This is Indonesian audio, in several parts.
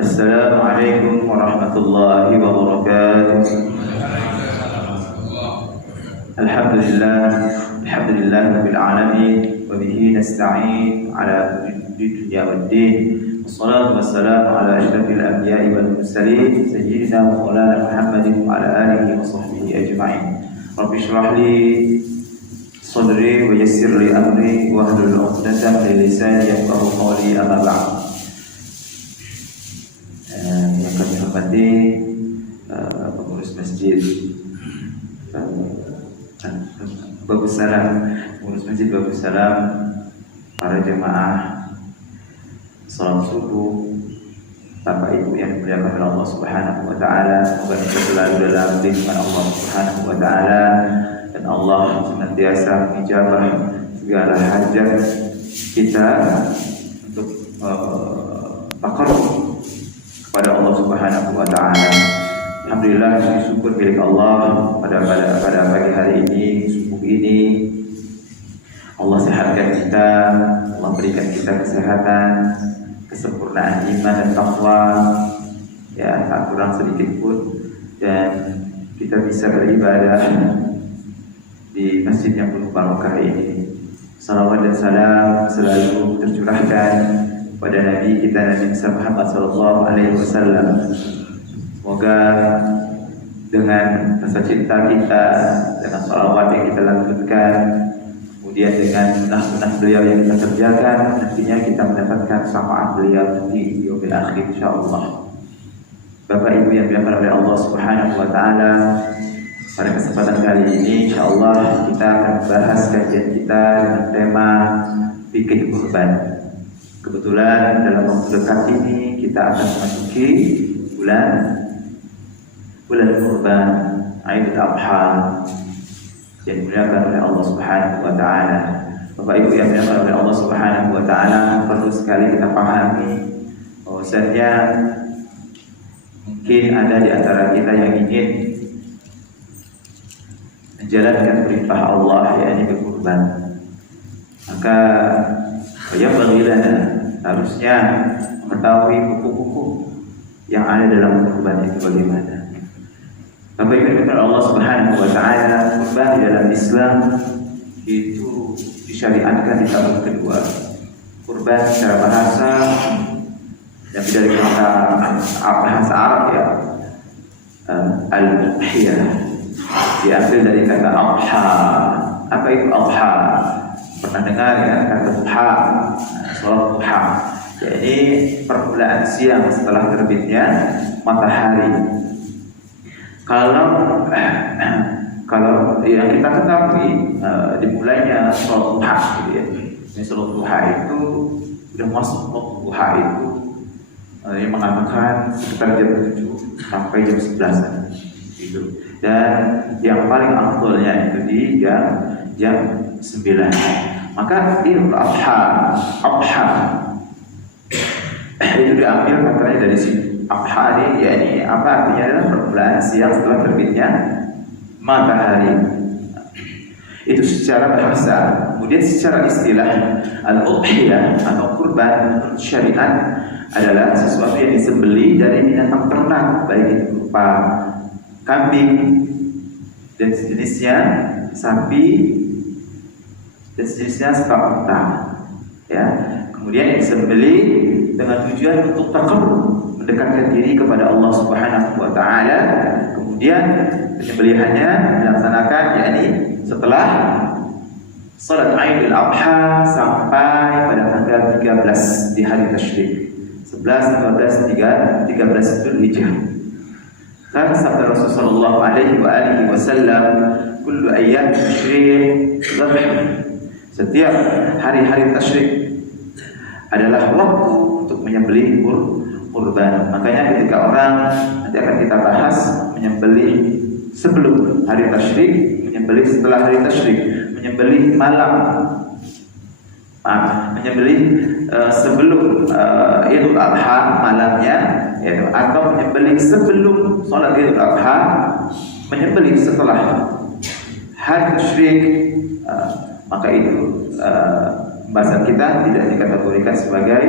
Assalamualaikum warahmatullahi wabarakatuh. Alhamdulillah rabbil alamin wa bihi nasta'in ala dunya waddin. Wassalatu wassalamu ala asyrafil anbiya'i wal mursalin sayyidina wa maulana Muhammadin wa ala alihi wa sahbihi ajma'in. Rabbi shrah li sadri wa yassir li amri wa hlul 'uqdatam min lisani yafqahu qawli, amma ba'd. Yang kami hormati pengurus masjid Bagus Salam, pengurus masjid Bagus Salam, para jemaah salat subuh, Bapak Ibu yang dimuliakan oleh Allah Subhanahu wa taala, semoga kita selalu dalam lindungan Allah Subhanahu wa taala dan Allah senantiasa mengijabah segala hajat kita untuk taqarrub kepada Allah Subhanahu wa taala. Alhamdulillah, syukur milik Allah pada pagi hari ini, subuh ini. Allah sehatkan kita, Allah berikan kita kesehatan, kesempurnaan iman dan takwa, ya tak kurang sedikit pun, dan kita bisa beribadah di masjid yang penuh barokah ini. Salawat dan salam selalu tercurahkan pada Nabi kita, Nabi Muhammad sallallahu alaihi wasallam. Semoga dengan rasa cinta kita, dengan salawat yang kita lanjutkan, kemudian dengan sunnah-sunnah beliau yang kita kerjakan, nantinya kita mendapatkan syafaat beliau di yaumil akhir insyaallah. Bapak Ibu yang dimuliakan oleh Allah Subhanahu wa taala, pada kesempatan kali ini insyaallah kita akan bahas kajian kita dengan tema bikin kurban. Kebetulan dalam waktu dekat ini kita akan memasuki bulan kurban, Idul Adha yang dimuliakan oleh Allah Subhanahu wa taala. Bapak Ibu yang dimuliakan oleh Allah Subhanahu wa taala, perlu sekali kita pahami bahwasanya mungkin ada di antara kita yang ingin menjalankan perintah Allah, yakni berkurban. Maka yang berilana harusnya mengetahui hukum-hukum yang ada dalam kurban itu bagaimana. Bapak Ibu Allah Subhanahu wa taala, kurban di dalam Islam itu disyariatkan di tahun kedua. Kurban secara bahasa yang dari kata bahasa Arab ya, al-udhiyah, diambil dari kata adha. Apa itu adha? Pernah dengar ya kata duha, salat duha. Jadi permulaan siang setelah terbitnya matahari. Kalau yang kita ketahui dimulainya salat duha gitu ya. Ini salat duha itu sudah masuk waktu duha itu yang mengatakan sekitar jam 7 sampai jam 11 gitu. Dan yang paling afdolnya itu di jam 9. Maka Idul Adha itu diambil katanya dari sini. Adha ini yakni apa artinya? Adalah permulaan siang setelah terbitnya matahari. Itu secara bahasa. Kemudian secara istilah, al-udhiyah atau kurban menurut syariat adalah sesuatu yang disembelih dari binatang ternak, baik itu berupa kambing dan sejenisnya, sapi dan sejenisnya, serta unta, ya. Kemudian disembelih dengan tujuan untuk taqarrub, mendekatkan diri kepada Allah Subhanahu wa taala. Kemudian penyembelihannya dilaksanakan yakni setelah salat Idul Adha sampai pada tanggal 13 di hari tasyrik. 11, 12, 13 Dzulhijjah. Kan sabda Rasulullah sallallahu alaihi wasallam, kullu ayyam tasyrik dhabh. Setiap hari-hari tasyrik adalah waktu untuk menyembelih kurban. Makanya ketika orang, nanti akan kita bahas, menyembelih sebelum hari tasyrik, menyembelih setelah hari tasyrik, menyembelih malam, menyembelih sebelum Idul Adha malamnya, yaitu, atau menyembelih sebelum sholat Idul Adha, menyembelih setelah hari tasyrik, maka itu pembahasan kita tidak dikategorikan sebagai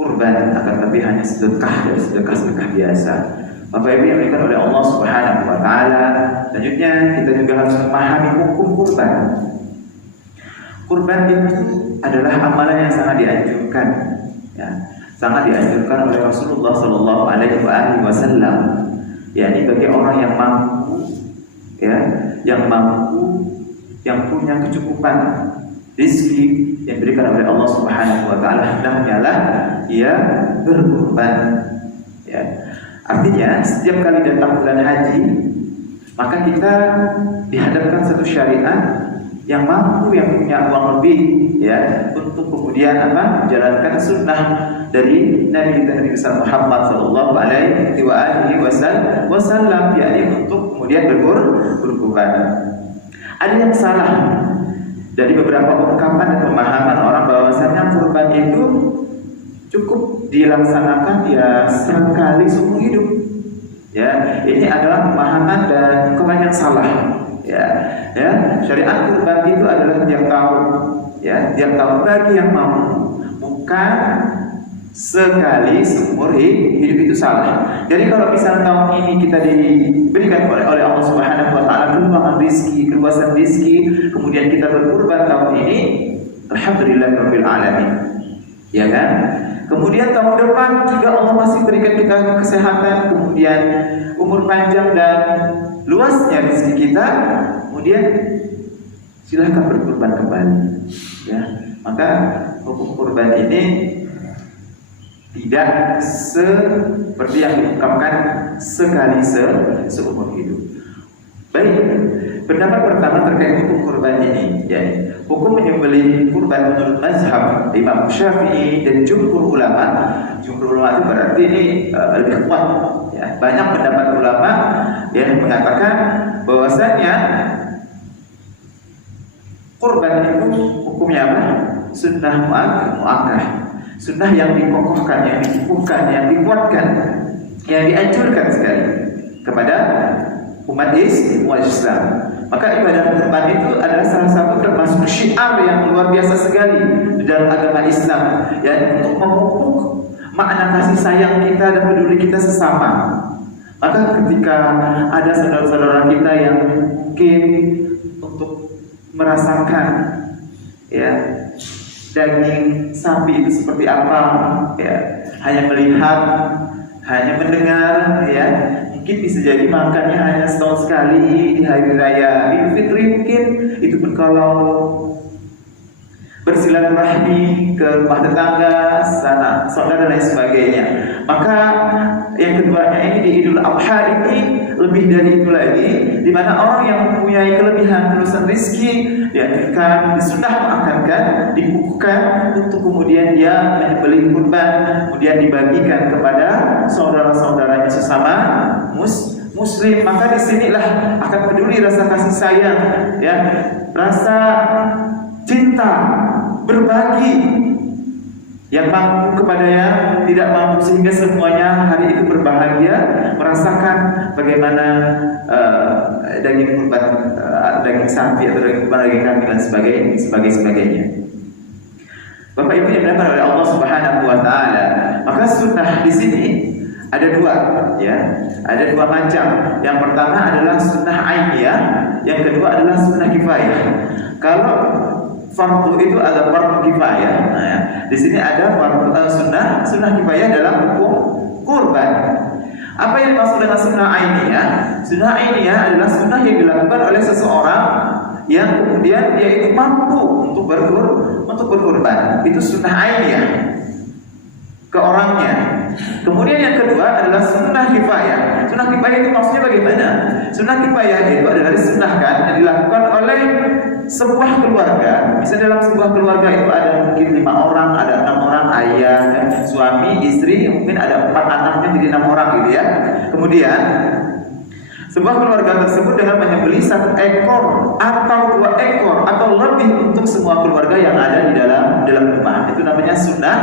kurban, akan tapi hanya sedekah dari sedekah biasa. Bapak Ibu yang dimuliakan oleh Allah Subhanahu wa taala, selanjutnya kita juga harus memahami hukum kurban. Kurban itu adalah amalan yang sangat dianjurkan, ya, sangat dianjurkan oleh Rasulullah Shallallahu Alaihi Wasallam. Yakni bagi orang yang mampu, ya, yang punya kecukupan rezeki yang diberikan oleh Allah Subhanahu wa taala, hendaknya lah ia berkurban. Ya. Artinya setiap kali datang bulan haji, maka kita dihadapkan satu syariat yang mampu, yang punya uang lebih, ya, untuk kemudian menjalankan sunnah dari Nabi kita Nabi besar Muhammad Sallallahu Alaihi Wasallam, yakni untuk kemudian berkurban. Ada yang salah dari beberapa ungkapan dan pemahaman orang bahwasanya kurban itu cukup dilaksanakan ya sekali seumur hidup. Ya, ini adalah pemahaman dan ungkapan yang salah. Ya, syariat kurban itu adalah tiap tahun, ya, tiap tahun bagi yang mampu, bukan sekali seumur hidup. Itu salah. Jadi kalau misalnya tahun ini kita diberikan oleh Allah Subhanahu wa taala keluasan rezeki, keluasan rezeki, kemudian kita berkurban tahun ini, alhamdulillahirabbil alamin. Ya kan? Kemudian tahun depan juga Allah masih berikan kita kesehatan, kemudian umur panjang dan luasnya rezeki kita, kemudian silahkan berkurban kembali. Ya, maka hukum kurban ini tidak seperti yang diungkapkan sekali seumur hidup. Baik, pendapat pertama terkait hukum kurban ini, ya, hukum menyembelih kurban menurut mazhab Imam Syafi'i dan jumhur ulama. Jumhur ulama itu berarti ini lebih kuat, ya. Banyak pendapat ulama yang mengatakan bahwasanya kurban itu hukumnya apa? Sunnah muakkah, sunnah yang dikokohkan, yang dikukuhkan, yang dikuatkan, yang dianjurkan sekali kepada umat Islam. Maka ibadah kurban itu adalah salah satu termasuk syiar yang luar biasa sekali di dalam agama Islam, ya, untuk memupuk makna kasih sayang kita dan peduli kita sesama. Maka ketika ada saudara-saudara kita yang mungkin untuk merasakan, ya, daging sapi itu seperti apa, ya, hanya melihat, hanya mendengar, ya, mungkin bisa jadi makannya hanya setahun sekali di hari raya Idul Fitri, mungkin itu pun kalau bersilaturahmi ke rumah tetangga, sanak saudara dan lain sebagainya. Maka yang keduanya ini di Idul Adha ini lebih dari itu lagi, di mana orang yang mempunyai kelebihan urusan rezeki dianjurkan, disunnah mengakankan, dikukuhkan untuk kemudian dia menyembelih kurban, kemudian dibagikan kepada saudara-saudaranya sesama muslim. Maka disinilah akan peduli rasa kasih sayang, ya, rasa cinta, berbagi, yang mampu kepada yang tidak mampu, sehingga semuanya hari itu berbahagia merasakan bagaimana daging kurban, daging sapi atau daging kurban, daging kambing dan sebagainya. Bapak Ibu yang dimuliakan oleh Allah Subhanahu wa taala, maka sunnah di sini ada dua, ya, ada dua macam. Yang pertama adalah sunnah ainiyah, yang kedua adalah sunnah kifayah. Kalau fardu itu ada fardu kifayah. Nah, ya, di sini ada fardu sunnah kifayah dalam hukum kurban. Apa yang dimaksud dengan sunnah ainiyah? Sunnah ainiyah adalah sunnah yang dilakukan oleh seseorang yang kemudian dia itu mampu untuk berkurban. Itu sunnah ainiyah ke orangnya. Kemudian yang kedua adalah sunnah kifayah. Sunnah kifayah itu maksudnya bagaimana? Sunnah kifayah itu adalah disunahkan yang dilakukan oleh sebuah keluarga. Misalnya dalam sebuah keluarga itu ada mungkin 5 orang, ada 6 orang, ayah, suami, istri, mungkin ada 4 anaknya jadi 6 orang gitu ya. Kemudian sebuah keluarga tersebut dengan menyembelih 1 ekor atau 2 ekor atau lebih untuk semua keluarga yang ada di dalam rumah. Itu namanya sunnah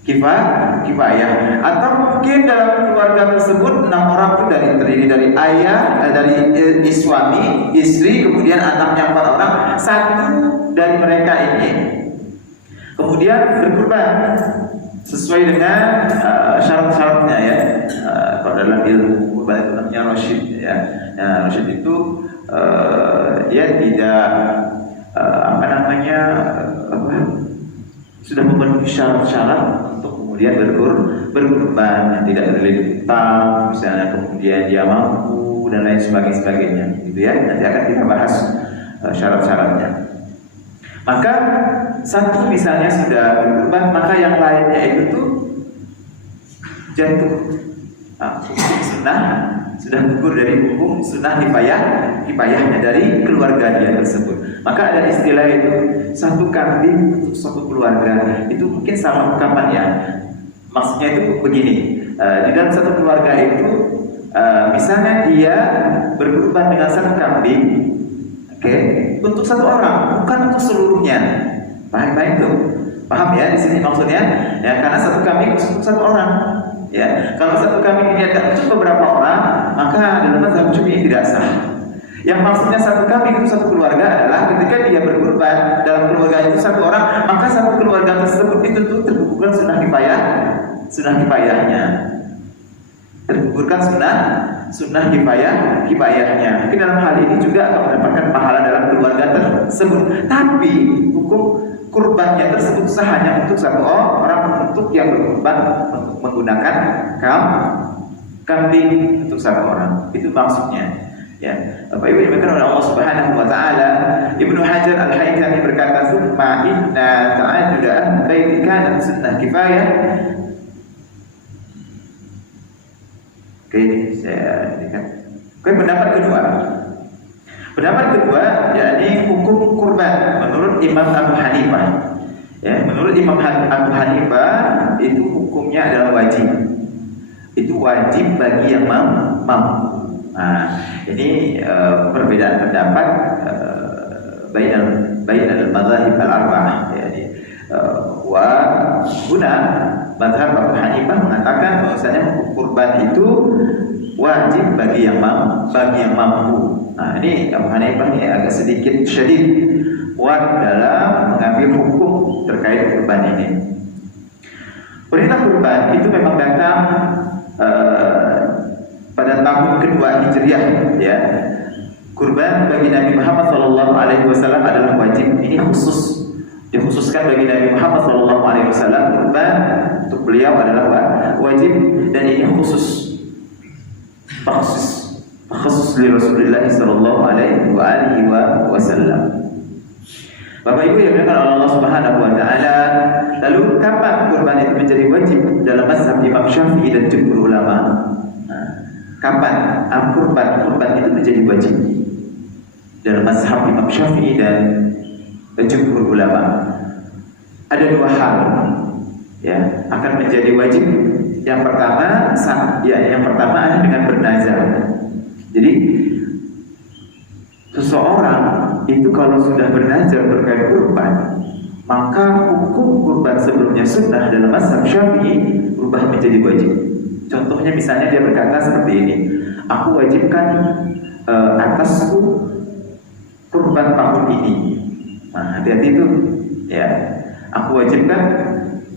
kifayah. Atau mungkin dalam keluarga tersebut 6 orang itu terdiri dari ayah, dari suami, istri, kemudian anaknya 4 orang, 1 dari mereka ini kemudian berkurban. sesuai dengan syarat-syaratnya ya. Kalau dalam ilmu kurban itu namanya rasyid ya. Rasyid itu dia tidak sudah memenuhi syarat-syarat untuk kemudian berkurban, tidak terlilit utang misalnya, kemudian dia mampu dan lain sebagainya gitu ya. Nanti akan kita bahas syarat-syaratnya. Maka satu misalnya sudah berkurban, maka yang lainnya itu tuh jatuh hukum sunnah, sudah gugur dari hukum sunnah hifayahnya dari keluarga dia tersebut. Maka ada istilah itu, satu kambing untuk satu keluarga. Itu mungkin salah ungkapannya. Maksudnya itu begini, di dalam satu keluarga itu misalnya dia berkurban dengan satu kambing, untuk satu orang, bukan untuk seluruhnya. Baik tuh, paham ya di sini maksudnya? Ya, karena satu kambing untuk satu orang. Ya, kalau satu kambing ini ada untuk beberapa orang, maka dalam mazhab Syafi'i tidak sah. Yang maksudnya satu kambing itu satu keluarga adalah ketika dia berkurban dalam keluarga itu satu orang, maka satu keluarga tersebut itu tuh tergugurkan sunnah hifayahnya. Tergugurkan sunnah hifayahnya. Mungkin dalam hal ini juga akan mendapatkan pahala dalam keluarga tersebut. Tapi hukum kurbannya tersebut sah hanya untuk satu orang, untuk yang berkurban menggunakan kambing untuk satu orang. Itu maksudnya. Ya, Bapak Ibu dimuliakan oleh Allah Subhanahu wa taala, Ibnu Hajar Al-Haytami berkata, "Tsumma inna ta'addud al-baiti kanat sunnah kifayah." Pendapat kedua yakni hukum kurban menurut Imam Abu Hanifah. Ya, menurut Imam Abu Hanifah itu hukumnya adalah wajib. Itu wajib bagi yang mampu. Nah, ini perbedaan pendapat bainal madzhab al-arba'ah. Yani wa guna mazhab Abu Hanifah mengatakan bahwasanya kurban itu wajib bagi yang mampu. Nah, ini Abu Hanifah ini agak sedikit syadid kuat dalam mengambil hukum terkait kurban ini. Perintah kurban itu memang datang pada tahun kedua Hijriah ya. Kurban bagi Nabi Muhammad SAW adalah wajib. Ini dikhususkan bagi Nabi Muhammad SAW. Kurban untuk beliau adalah wajib dan ini khusus li Rasulullah SAW. Bapak Ibu yang dimuliakan oleh Allah Subhanahu wa taala, lalu kapan kurban itu menjadi wajib dalam mazhab Imam Syafi'i dan jumhur ulama? Kapan kurban itu menjadi wajib dalam mazhab Imam Syafi'i dan jumhur ulama? Ada dua hal ya akan menjadi wajib. Yang pertama adalah dengan bernazar. Jadi seseorang itu kalau sudah bernazar terkait kurban, maka hukum kurban sebelumnya sunnah dalam mazhab Syafi'i berubah menjadi wajib. Contohnya misalnya dia berkata seperti ini, aku wajibkan atasku kurban tahun ini. Nah, hati-hati itu ya. Aku wajibkan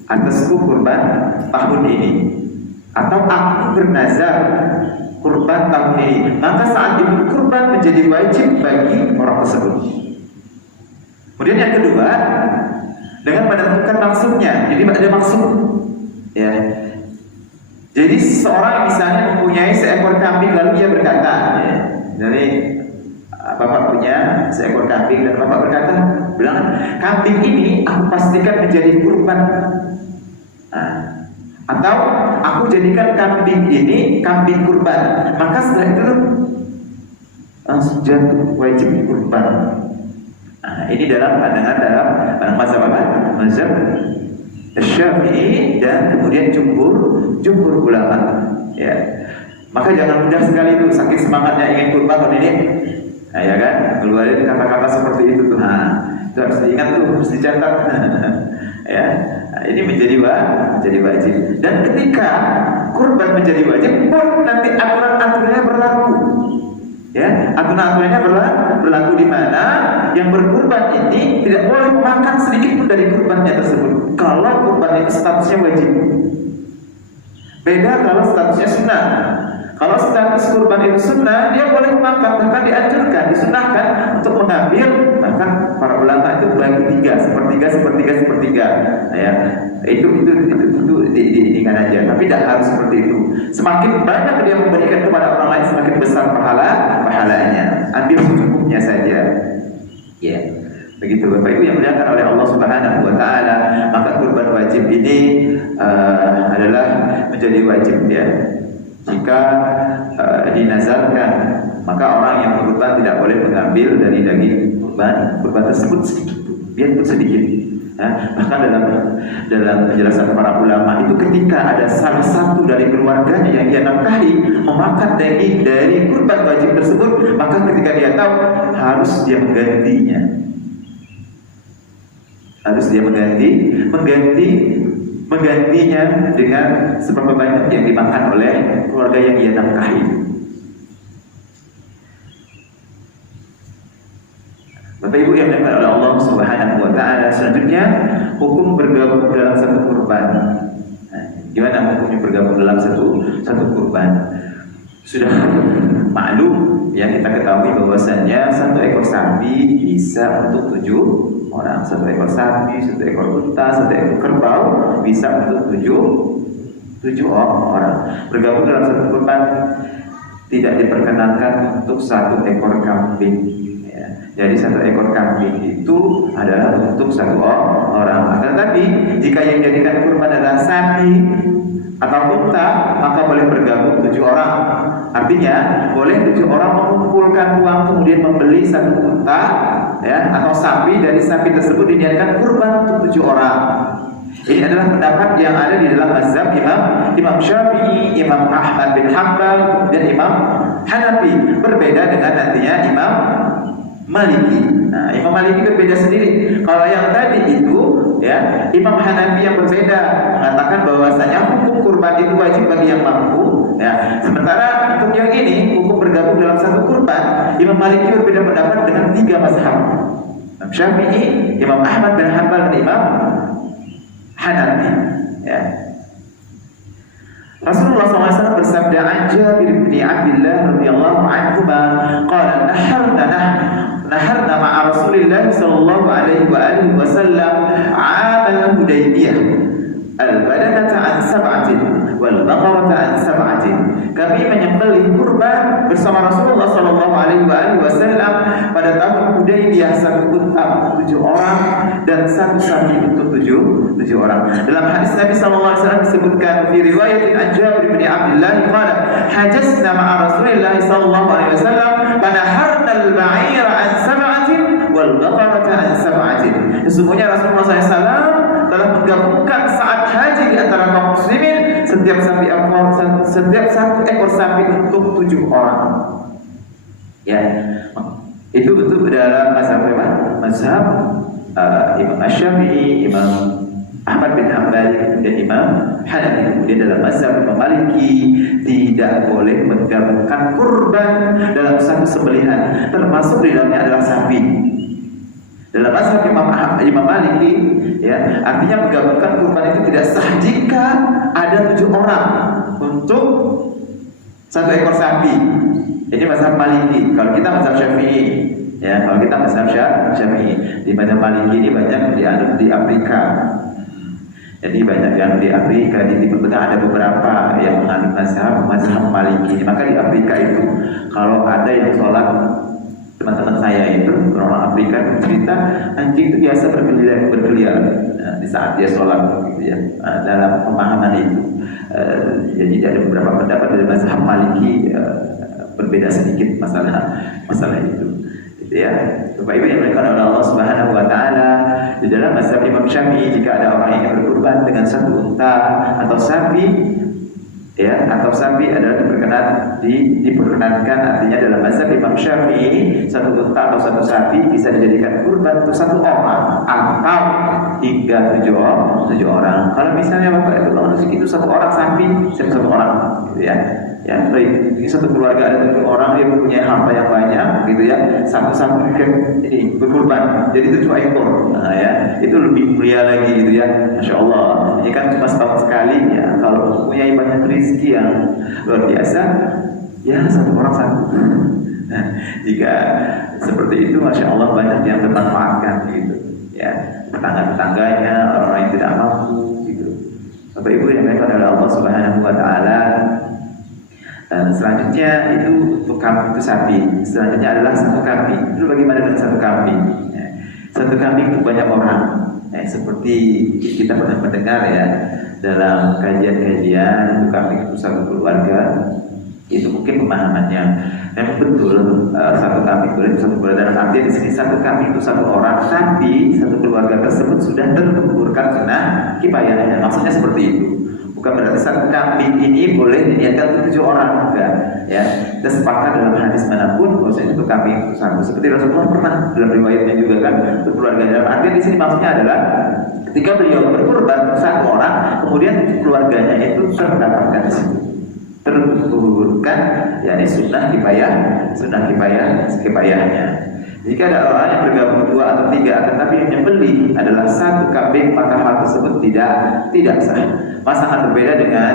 atasku kurban tahun ini. Atau aku bernazar kurban tahun ini. Maka saat itu kurban menjadi wajib bagi orang tersebut. Kemudian yang kedua, dengan menentukan maksudnya. Jadi ada maksud ya. Jadi seorang misalnya mempunyai seekor kambing lalu dia berkata, ya, jadi bapak punya seekor kambing dan bapak berkata, bilang kambing ini aku pastikan menjadi kurban. Atau aku jadikan kambing ini kambing kurban. Maka setelah itu langsung jatuh wajib kurban. Ini dalam pandangan dalam mazhab apa? Mazhab Syafi'i dan kemudian jumhur ulama. Ya. Maka jangan mudah sekali itu saking semangatnya ingin kurban tahun ini. Nah, ya kan? Keluarin kata-kata seperti itu tuh. Itu harus diingat tuh, harus dicatat. Ya. Nah, ini menjadi wajib. Dan ketika kurban menjadi wajib, pun nanti aturan-aturannya berlaku. Ya, aturan-aturannya berlaku di mana yang berkurban ini tidak boleh makan sedikit pun dari kurbannya tersebut. Kalau kurban itu statusnya wajib. Beda kalau statusnya sunnah. Kalau status kurban itu sunnah, dia boleh makan, bahkan dianjurkan, disunahkan untuk mengambil. Bahkan para ulama itu bagi tiga, sepertiga. Nah, ya, itu diinginkan aja. Tapi tidak harus seperti itu. Semakin banyak dia memberikan kepada orang lain, semakin besar pahalanya. Ambil secukupnya saja. Ya, begitu Bapak Ibu yang dimuliakan oleh Allah Subhanahu Wa Taala. Maka kurban wajib ini adalah menjadi wajib ya. Jika dinazarkan, maka orang yang berkurban tidak boleh mengambil dari daging kurban tersebut sedikit, biarpun sedikit. Bahkan dalam penjelasan para ulama itu, ketika ada salah satu dari keluarganya yang dia nafkahi memakan daging dari kurban wajib tersebut, maka ketika dia tahu harus dia menggantinya, menggantinya dengan seberapa banyak yang dimakan oleh keluarga yang ia nafkahi. Bapak Ibu yang dimuliakan oleh Allah Subhanahu Wa Taala, selanjutnya hukum bergabung dalam satu kurban. Gimana hukumnya bergabung dalam satu kurban? Sudah maklum ya, kita ketahui bahwasannya satu ekor sapi bisa untuk 7 orang, satu ekor sapi, satu ekor unta, satu ekor kerbau bisa untuk 7 orang. Bergabung dalam satu kurban tidak diperkenankan untuk satu ekor kambing. Ya. Jadi satu ekor kambing itu adalah untuk 1 orang. Tetapi jika yang dijadikan kurban adalah sapi atau unta, maka boleh bergabung 7 orang. Artinya boleh 7 orang mengumpulkan uang kemudian membeli satu unta ya, atau sapi. Dari sapi tersebut diniatkan kurban untuk 7 orang. Ini adalah pendapat yang ada di dalam mazhab Imam Syafi'i, Imam Ahmad bin Hanbal, kemudian Imam Hanafi. Berbeda dengan nantinya Imam Maliki. Nah, Imam Maliki berbeda sendiri. Kalau yang tadi itu ya, Imam Hanafi yang berbeda mengatakan bahwasanya hukum kurban itu wajib bagi yang mampu ya. Sementara untuk yang ini hukum bergabung dalam satu kurban, Imam Maliki berbeda pendapat dengan 3 mazhab. Imam Syafi'i, Imam Ahmad bin Hanbal, dan Imam Hanafi ya. Rasulullah SAW bersabda, "An Jabir bin Abdullah radhiyallahu anhu qala naharna ma'a Rasulillah sallallahu alaihi wa alihi wasallam 'am al-Hudaybiyah al-badanata an sab'atin wal baqarata an sab'atin." Kami menyembelih kurban bersama Rasulullah sallallahu alaihi wa alihi wasallam pada tahun Hudaybiyah, 1 unta 7 orang dan 1 sapi untuk 7 orang. Dalam hadis Nabi sallallahu alaihi wasallam disebutkan fi riwayat Jabir bin Abdullah qala hajasna ma'a Rasulillah sallallahu alaihi wasallam fanaharna al-ba'ira an sab'atin wal baqarata an sab'atin. Sesungguhnya Rasulullah SAW telah menggabungkan saat haji di antara kaum muslimin setiap satu ekor sapi untuk 7 orang. Ya, itu dalam mazhab apa? Mazhab Imam Syafi'i, Imam Ahmad bin Hanbal, dan Imam Hanafi. Kemudian dalam mazhab Imam Maliki tidak boleh menggabungkan kurban dalam satu sembelihan, termasuk di dalamnya adalah sapi. Dalam mazhab Imam Maliki ya, artinya menggabungkan kurban itu tidak sah jika ada 7 orang untuk 1 ekor sapi. Ini mazhab Maliki. Kalau kita mazhab Syafi'i ya, kalau kita mazhab Syafi'i, di mazhab Maliki ini banyak di Afrika. Jadi banyak yang di Afrika, di Timur Tengah ada beberapa yang menganut mazhab Maliki. Maka di Afrika itu kalau ada yang sholat, teman-teman saya itu orang Afrika cerita, anjing itu biasa berkeliaran di saat dia sholat gitu ya. Dalam pemahaman itu jadi ada beberapa pendapat dari mazhab Maliki berbeda sedikit masalah itu gitu ya. Bapak Ibu yang dimuliakan oleh Allah Subhanahu wa Ta'ala, di dalam mazhab Imam Syafi'i jika ada orang yang berkurban dengan 1 unta atau sapi ya, atau sapi adalah diperkenankan. Artinya dalam mazhab Imam Syafi'i 1 unta atau 1 sapi bisa dijadikan kurban untuk 1 orang, atau hingga 7 orang. Kalau misalnya Bapak itu rezeki itu 1 orang sapi, 1 orang, gitu ya. Ya, baik. Ini satu keluarga ada 7 orang, dia mempunyai harta yang banyak, gitu ya. Satu-satu ini berkurban, jadi 7 ekor. Nah, ya, itu lebih mulia lagi, gitu ya. Masya Allah. Ini kan cuma setahun sekali, ya. Kalau mempunyai banyak rezeki yang luar biasa, ya 1 orang satu. Nah, jika seperti itu, masya Allah banyak yang termanfaatkan, gitu. Ya, tetangga-tetangganya, orang yang tidak mampu, gitu. Bapak Ibu yang dimuliakan oleh Allah Subhanahu Wa Taala. Selanjutnya itu untuk kambing itu sapi. Selanjutnya adalah 1 kambing. Itu bagaimana dengan 1 kambing? Ya, 1 kambing untuk banyak orang. Ya, seperti kita pernah mendengar ya dalam kajian-kajian, kambing itu 1 keluarga. Itu mungkin pemahamannya. Memang betul 1 kambing boleh 1 keluarga, dalam artian di sini 1 kambing itu 1 orang, tapi 1 keluarga tersebut sudah tergugurkan sunnah kifayahnya. Maksudnya seperti itu. Bukan berarti 1 kambing ini boleh diniatkan untuk 7 orang, enggak, ya. Dan sepakat dalam hadis manapun bahwasanya itu kambing itu 1. Seperti Rasulullah pernah dalam riwayatnya juga kan untuk keluarga. Dalam artian di sini maksudnya adalah ketika beliau berkurban untuk 1 orang, kemudian keluarganya itu terdapatkan di situ, tergugurkan, yakni sunnah kifayahnya. Jika ada orang yang bergabung 2 atau 3, tetapi yang menyembelih adalah 1 kambing, maka hal tersebut tidak sah. Sangat berbeda dengan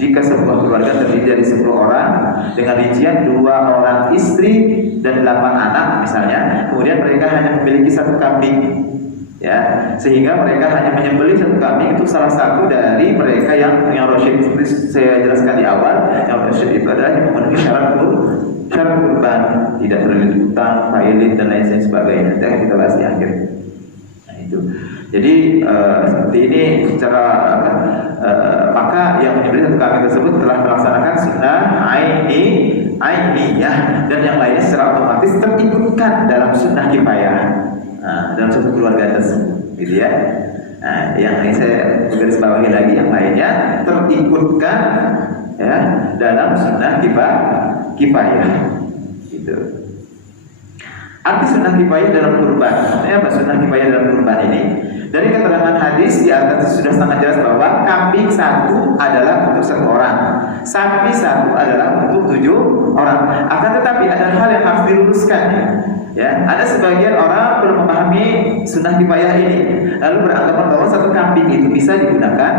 jika sebuah keluarga terdiri dari 10 orang dengan rincian 2 orang istri dan 8 anak misalnya, kemudian mereka hanya memiliki 1 kambing, ya, sehingga mereka hanya menyembelih 1 kambing. Itu salah satu dari mereka yang rasyid, seperti saya jelaskan di awal. Yang rasyid itu adalah yang memenuhi syarat kurban, tidak terlilit utang, failit dan lain sebagainya. Nanti akan kita bahas di akhir. Nah, itu. Jadi seperti ini secara maka yang menyembelih 1 kambing tersebut telah melaksanakan sunnah ainiyah, dan yang lainnya secara otomatis terikutkan dalam sunnah kifayah dalam satu keluarga tersebut, gitu ya. Nah, yang ini saya garis bawahi lagi, yang lainnya terikutkan ya dalam sunnah kifayah, gitu. Arti sunnah kifayah dalam kurban, apa sunnah kifayah dalam kurban ini? Dari keterangan hadis di atas sudah sangat jelas bahwa kambing 1 adalah untuk 1 orang, sapi 1 adalah untuk 7 orang. Akan tetapi ada hal yang harus diluruskan, ya. Ada sebagian orang belum memahami sunnah kifayah ini, lalu beranggapan bahwa 1 kambing itu bisa digunakan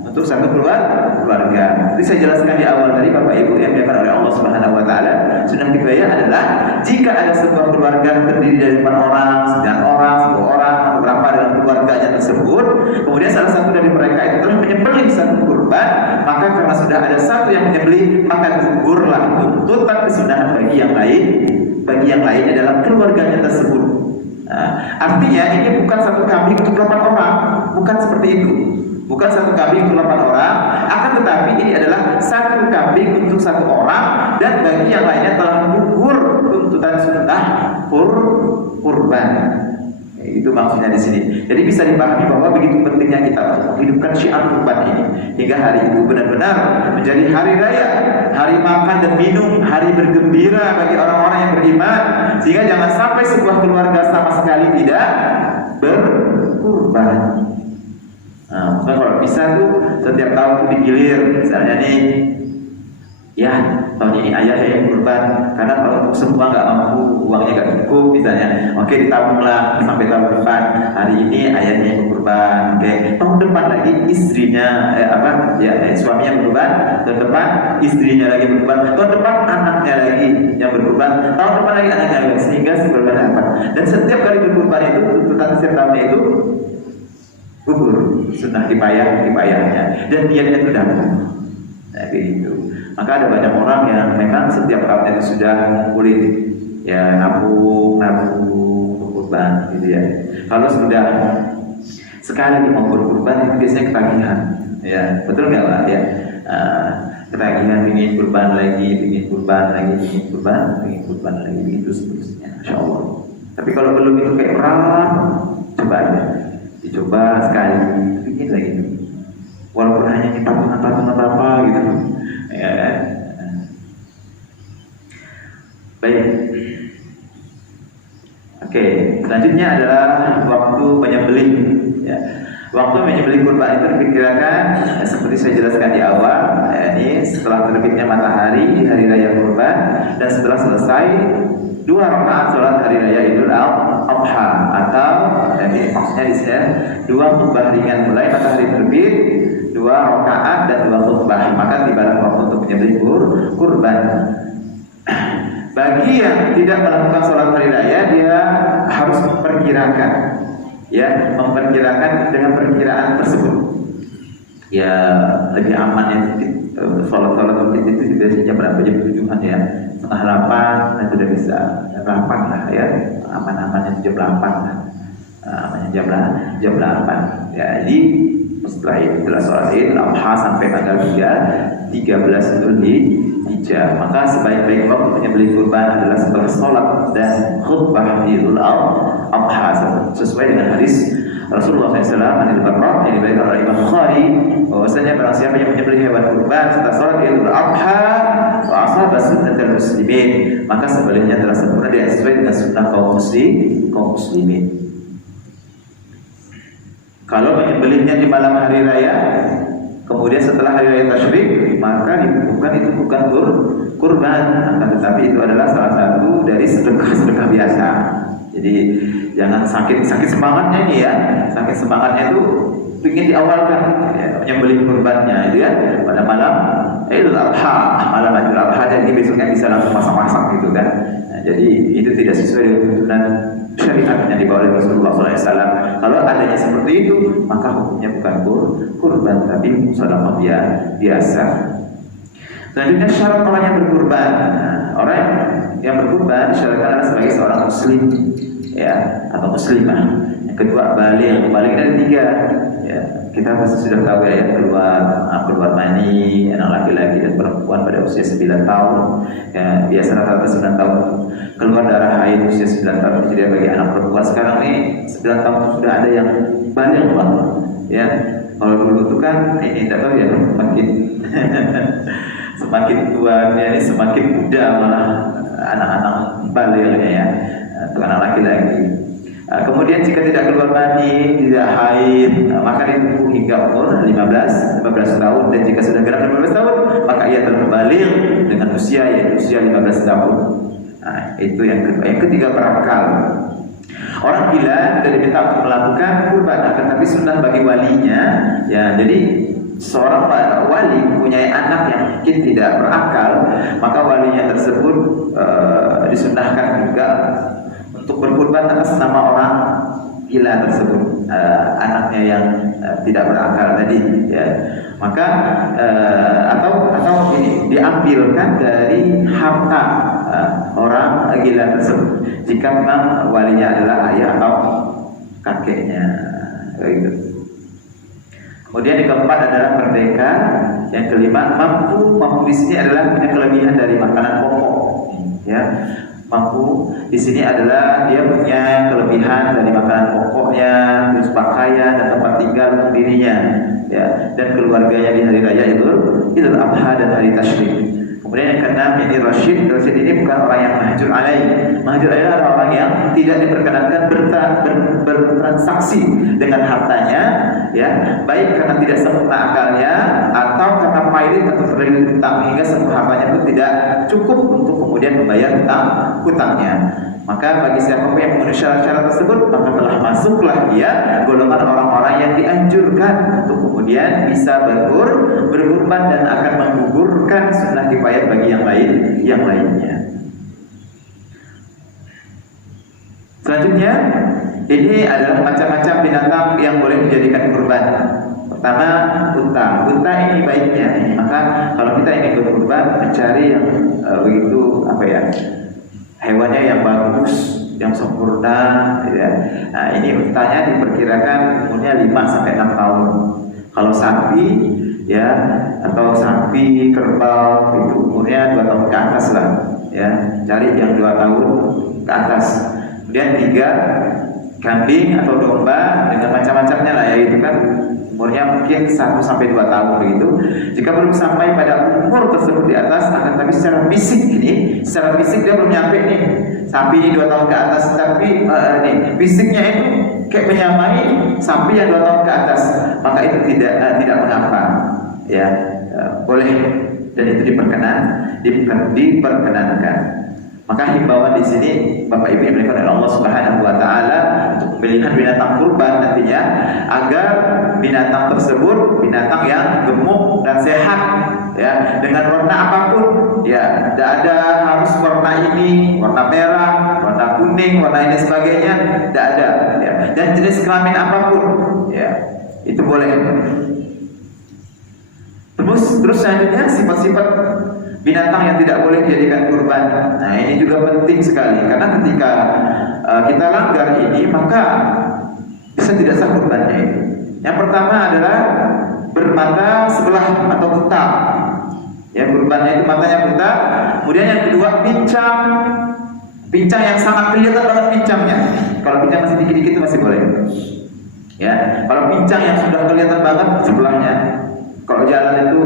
untuk 1 keluarga. Jadi saya jelaskan di awal tadi, Bapak Ibu yang dimuliakan oleh Allah Subhanahu Wa Taala, sunnah kifayah adalah jika ada sebuah keluarga terdiri dari 8 orang, 9 orang, 10 orang, atau berapa dalam keluarganya tersebut, kemudian salah satu dari mereka itu telah menyembelih 1 kurban, maka karena sudah ada 1 yang menyembelih, maka gugurlah tuntutan kesunahan bagi yang lainnya dalam keluarganya tersebut. Nah, artinya ini bukan 1 kambing untuk 8 orang, bukan seperti itu. Bukan 1 kambing untuk 8 orang, akan tetapi ini adalah 1 kambing untuk 1 orang, dan bagi yang lainnya telah gugur tuntutan sunnah kurban. Itu maksudnya di sini. Jadi bisa dipahami bahwa begitu pentingnya kita menghidupkan syiar kurban ini, hingga hari itu benar-benar menjadi hari raya, hari makan dan minum, hari bergembira bagi orang-orang yang beriman, sehingga jangan sampai sebuah keluarga sama sekali tidak berkurban. Nah, kalau bisa tuh setiap tahun tuh digilir, misalnya nih, ya tahun ini ayah yang kurban, karena kalau untuk semua nggak mampu, uangnya nggak cukup, misalnya, oke ditabunglah sampai tahun depan. Hari ini ayahnya yang kurban, oke tahun depan lagi istrinya suaminya berkurban, tahun depan istrinya lagi berkurban, tahun depan anaknya lagi yang berkurban, tahun depan lagi anaknya lagi, sehingga sebulan dapat. Dan setiap kali berkurban itu tuntutan setiap tahunnya itu gugur sunnah kifayahnya, dan niatnya itu dapat. Nah, begitu. Maka ada banyak orang yang memang setiap tahun itu sudah mengumpulin, ya nabung berkurban, gitu ya. Kalau sudah sekali mau berkurban itu biasanya ketagihan, ya betul nggak Pak? Ya, ketagihan ingin kurban lagi, ingin kurban lagi, begitu seterusnya. Insya Allah. Tapi kalau belum itu kayak berat, coba aja. Dicoba sekali, bikin lagi, walaupun hanya di patungan apa gitu, ya. Baik, oke. Selanjutnya adalah waktu menyembelih. Ya. Waktu menyembelih kurban itu diperkirakan seperti saya jelaskan di awal, ini setelah terbitnya matahari di hari raya kurban dan setelah selesai 2 rakaat sholat hari raya Idul Adha, atau jadi maksudnya di sini 2 khutbah ringan mulai matahari terbit, 2 rakaat dan 2 khutbah, maka tibalah waktu untuk menyembelih kurban. Bagi yang tidak melakukan sholat hari raya, dia harus memperkirakan, ya, memperkirakan dengan perkiraan tersebut. Ya, lebih aman ya, sholat itu biasanya berapa jam, 7-an ya, setengah 8, sudah bisa 8 lah ya, aman-amannya jam 8 lah, amannya jam 8 ya. Jadi setelah itu setelah sholat Idul Adha sampai tanggal 13 Dzulhijjah, maka sebaik-baik waktu menyembelih kurban adalah setelah sholat dan khutbah Idul Adha, sesuai dengan hadis Rasulullah SAW yang diriwayatkan oleh Imam Bukhari, bahwasanya barang siapa yang menyembelih hewan kurban setelah sholat Idul Adha wa ashaba sunnatul muslimin, maka sembelihnya telah sempurna dan sesuai dengan sunnah kaum muslimin. Kalau menyembelihnya di malam hari raya, kemudian setelah hari raya tasyrik, maka itu bukan kurban, akan tetapi itu adalah salah satu dari sedekah biasa. Jadi jangan sakit semangatnya ini ya, sakit semangatnya itu ingin diawalkan ya, menyembelih kurbannya itu ya pada malam Idul Adha, malam Idul Adha, jadi besoknya bisa langsung masak-masak gitu kan. Nah, jadi itu tidak sesuai dengan tuntunan syariat yang dibawa oleh Rasulullah SAW. Kalau adanya seperti itu, maka hukumnya bukan kurban, tapi sedekah biasa. Selanjutnya syarat orang yang berkurban. Orang yang berkurban disyaratkan adalah sebagai seorang muslim, ya, atau muslimah. Yang kedua baligh ada 3. Ya, kita pasti sudah tahu ya, keluar mani anak laki-laki dan perempuan pada usia 9 tahun. Ya, biasa rata-rata 9 tahun. Keluar darah haid usia 9 tahun. Jadi bagi anak perempuan sekarang ini 9 tahun sudah ada yang baligh, Pak. Ya, kalau dulu itu kan ini tidak tahu ya, semakin tua ya, ini semakin muda malah anak-anak balighnya ya, atau anak laki-laki. Kemudian jika tidak keluar mani, tidak haid, maka ditunggu hingga umur 15 tahun, dan jika sudah genap 15 tahun, maka ia telah baligh dengan usia 15 tahun. Nah, itu yang kedua. Yang ketiga berakal. Orang gila tidak diminta untuk melakukan kurban, akan tapi sunnah bagi walinya. Ya, jadi seorang wali mempunyai anak yang mungkin tidak berakal, maka walinya tersebut disunnahkan juga untuk berkurban atas nama orang gila tersebut, anaknya yang tidak berakal tadi, ya. Maka atau ini diambilkan dari harta orang gila tersebut jika memang walinya adalah ayah atau kakeknya, gitu. Kemudian yang keempat adalah merdeka. Yang kelima mampu di sini adalah punya kelebihan dari makanan pokok, ya. Mampu di sini adalah dia punya kelebihan dari makanan pokoknya, terus pakaian dan tempat tinggal untuk dirinya, ya, dan keluarganya di hari raya Idul Adha dan hari tasyrik. Kemudian yang keenam ini Rasyid ini bukan orang yang mahjur alaih. Mahjur alaih adalah orang yang tidak diperkenankan bertransaksi dengan hartanya, ya, baik karena tidak sempurna akalnya atau karena pailit atau terlilit hutang hingga semua hartanya itu tidak cukup untuk kemudian membayar hutangnya. Maka bagi siapapun yang memenuhi syarat-syarat tersebut, maka telah masuklah dia golongan orang-orang yang dianjurkan untuk kemudian bisa berkurban dan akan menggugurkan sunnah kifayah bagi yang lainnya. Selanjutnya, ini adalah macam-macam binatang yang boleh dijadikan kurban. Pertama, unta ini baiknya. Maka kalau kita ingin berkurban, mencari yang begitu hewannya yang bagus, yang sempurna, ya. Nah, ini untanya diperkirakan umurnya 5-6 tahun. Kalau sapi, ya, atau sapi kerbau itu umurnya 2 tahun ke atas lah, ya. Cari yang 2 tahun ke atas. Kemudian 3, kambing atau domba dengan macam-macamnya lah, yaitu kan umurnya mungkin 1 sampai 2 tahun begitu. Jika belum sampai pada umur tersebut di atas, akan tapi secara fisik ini, secara fisik dia belum nyampe nih, sapi ini 2 tahun ke atas, tapi fisiknya itu kayak menyamai sapi yang 2 tahun ke atas, maka itu tidak mengapa, ya, boleh, dan itu diperkenankan. Maka himbauan di sini Bapak Ibu yang dimuliakan oleh Allah Subhanahu wa taala untuk pemilihan binatang kurban nantinya agar binatang tersebut binatang yang gemuk dan sehat, ya, dengan warna apapun, ya, tidak ada harus warna ini, warna merah, warna kuning, warna ini sebagainya, tidak ada, ya, dan jenis kelamin apapun, ya, itu boleh. Terus selanjutnya sifat-sifat binatang yang tidak boleh dijadikan kurban. Nah, ini juga penting sekali karena ketika kita langgar ini maka bisa tidak sah kurbannya itu. Yang pertama adalah bermata sebelah atau buta. Ya, kurbannya itu matanya buta. Kemudian yang kedua pincang yang sangat kelihatan banget pincangnya. Kalau pincang masih dikit-dikit itu masih boleh. Ya, kalau pincang yang sudah kelihatan banget sebelahnya. Kalau jalan itu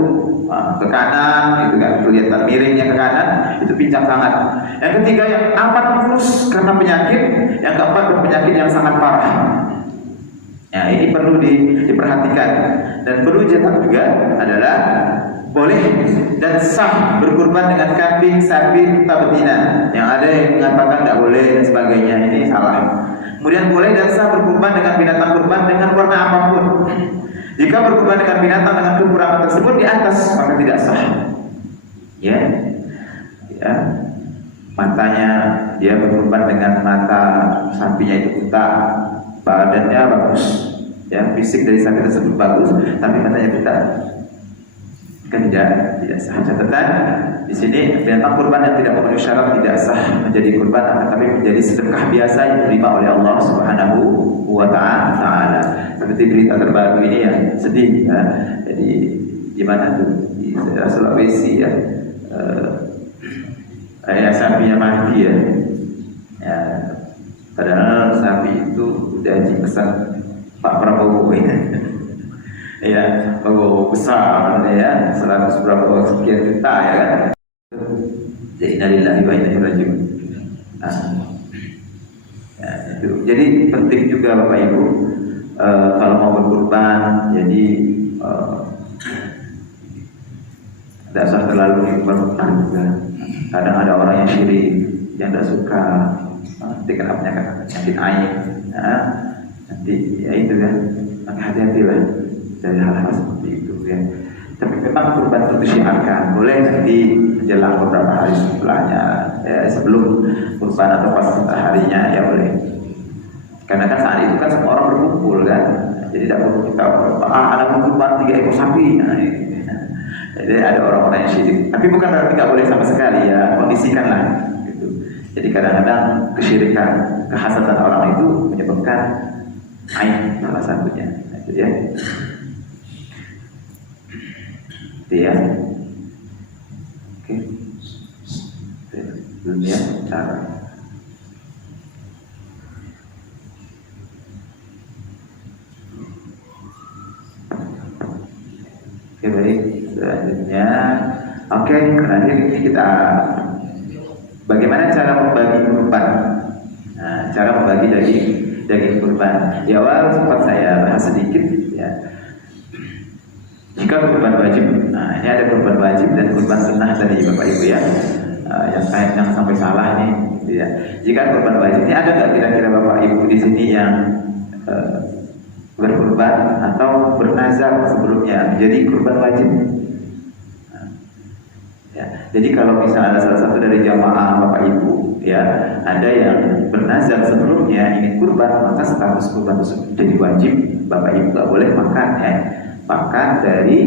ke kanan, itu kan kelihatan miringnya ke kanan, itu pincang sangat. Yang ketiga yang amat kurus karena penyakit. Yang keempat penyakit yang sangat parah. Ya, ini perlu diperhatikan. Dan perlu dicatat juga adalah boleh dan sah berkurban dengan kambing, sapi, unta betina. Yang ada yang mengatakan tidak boleh dan sebagainya, ini salah. Kemudian boleh dan sah berkurban dengan binatang kurban dengan warna apapun. Jika berkurban dengan binatang dengan kekurangan tersebut di atas, maka tidak sah. Ya, matanya dia berkurban dengan mata sapinya itu buta, badannya bagus, ya, fisik dari sapi tersebut bagus, tapi matanya buta, kan tidak sah. Catatan di sini binatang kurban yang tidak memenuhi syarat tidak sah menjadi kurban, akan tapi menjadi sedekah biasa yang diterima oleh Allah Subhanahu wa taala. Seperti berita terbaru ini yang sedih, ya. Jadi di mana tuh di Sulawesi, ya, sapinya mati, ya. Ya, padahal sapi itu udah dipesan Pak Prabowo, ya. Ya, Prabowo besar, ya, 100 berapa sekian juta, ya kan. Innalillahi wa inna ilaihi raji'un. Ya, itu. Jadi penting juga Bapak Ibu, kalau mau berkurban, jadi tidak usah terlalu berhutang juga. Kadang ada orang yang syirik, yang tidak suka, nanti kena penyakit air, ya, nanti ya itu kan, maka hati-hatilah dari hal-hal seperti itu, ya. Tapi memang kurban itu disiarkan, boleh nanti menjelang beberapa hari sebelumnya, ya, sebelum kurban atau pas harinya, ya boleh. Karena kan saat itu kan semua orang berkumpul kan, jadi tidak perlu kita ada kurban 3 ekor sapi. Nah, jadi ada orang-orang yang syirik. Tapi bukan berarti tidak boleh sama sekali, ya, kondisikanlah gitu. Jadi kadang-kadang kesyirikan, kehasatan orang itu menyebabkan aib salah satunya. Nah, itu ya. Itu ya. Oke. Dunia cara. Oke, baik. Selanjutnya, oke, terakhir ini kita bagaimana cara membagi kurban. Nah, cara membagi daging kurban. Di awal sempat saya bahas sedikit, ya. Jika kurban wajib, nah ini ada kurban wajib dan kurban sunnah tadi Bapak Ibu, ya. Yang sampai salah nih, gitu ya. Jika kurban wajib, ini ada nggak kira-kira Bapak Ibu di sini yang berkurban atau bernazar sebelumnya menjadi kurban wajib? Ya, jadi kalau misalnya ada salah satu dari jamaah Bapak Ibu, ya, ada yang bernazar sebelumnya ingin kurban, maka status kurban tersebut jadi wajib. Bapak Ibu nggak boleh makan, ya, makan dari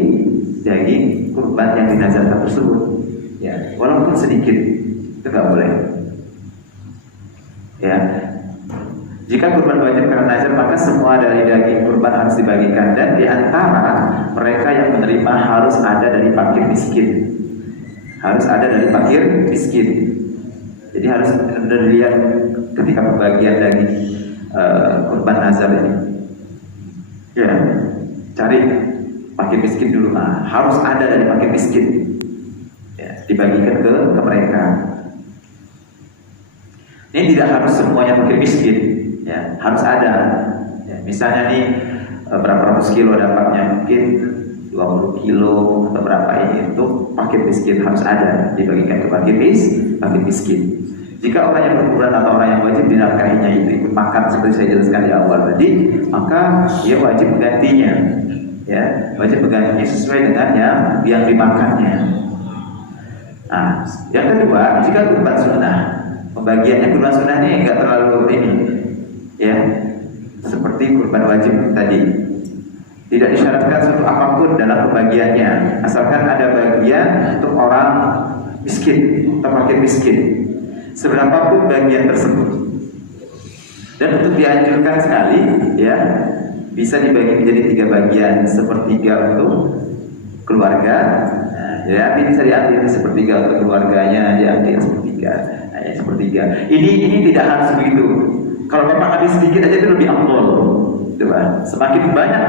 daging kurban yang dinazarkan tersebut, ya, walaupun sedikit, itu nggak boleh. Ya, jika kurban wajib karena nazar, maka semua dari daging kurban harus dibagikan, dan di antara mereka yang menerima harus ada dari fakir miskin. Harus ada dari fakir miskin. Jadi harus benar-benar dilihat ketika pembagian daging kurban nazar ini. Ya. cari fakir miskin dulu. Nah, harus ada dari fakir miskin, ya, dibagikan ke mereka. Ini tidak harus semuanya fakir miskin, ya, harus ada. Ya, misalnya nih berapa ratus kilo dapatnya, mungkin 20 kilo atau berapa ini untuk fakir miskin, harus ada dibagikan ke fakir miskin. Jika orang yang berkurban atau orang yang wajib dinafkahinya itu ikut makan seperti saya jelaskan di awal tadi, maka dia wajib menggantinya, ya, wajib menggantinya sesuai dengan yang dimakannya. Nah, yang kedua, jika kurban sunnah, pembagiannya kurban sunnah ini enggak terlalu ini, ya, seperti kurban wajib tadi. Tidak disyaratkan suatu apapun dalam pembagiannya, asalkan ada bagian untuk orang miskin atau fakir miskin, seberapapun bagian tersebut. Dan untuk dianjurkan sekali, ya, bisa dibagi menjadi 3 bagian, sepertiga untuk keluarga. Nah, ya, bisa diambil sepertiga untuk keluarganya, diambil sepertiga. Nah, ya, sepertiga. Ini tidak harus begitu. Kalau memang habis sedikit aja itu lebih afdol. Semakin banyak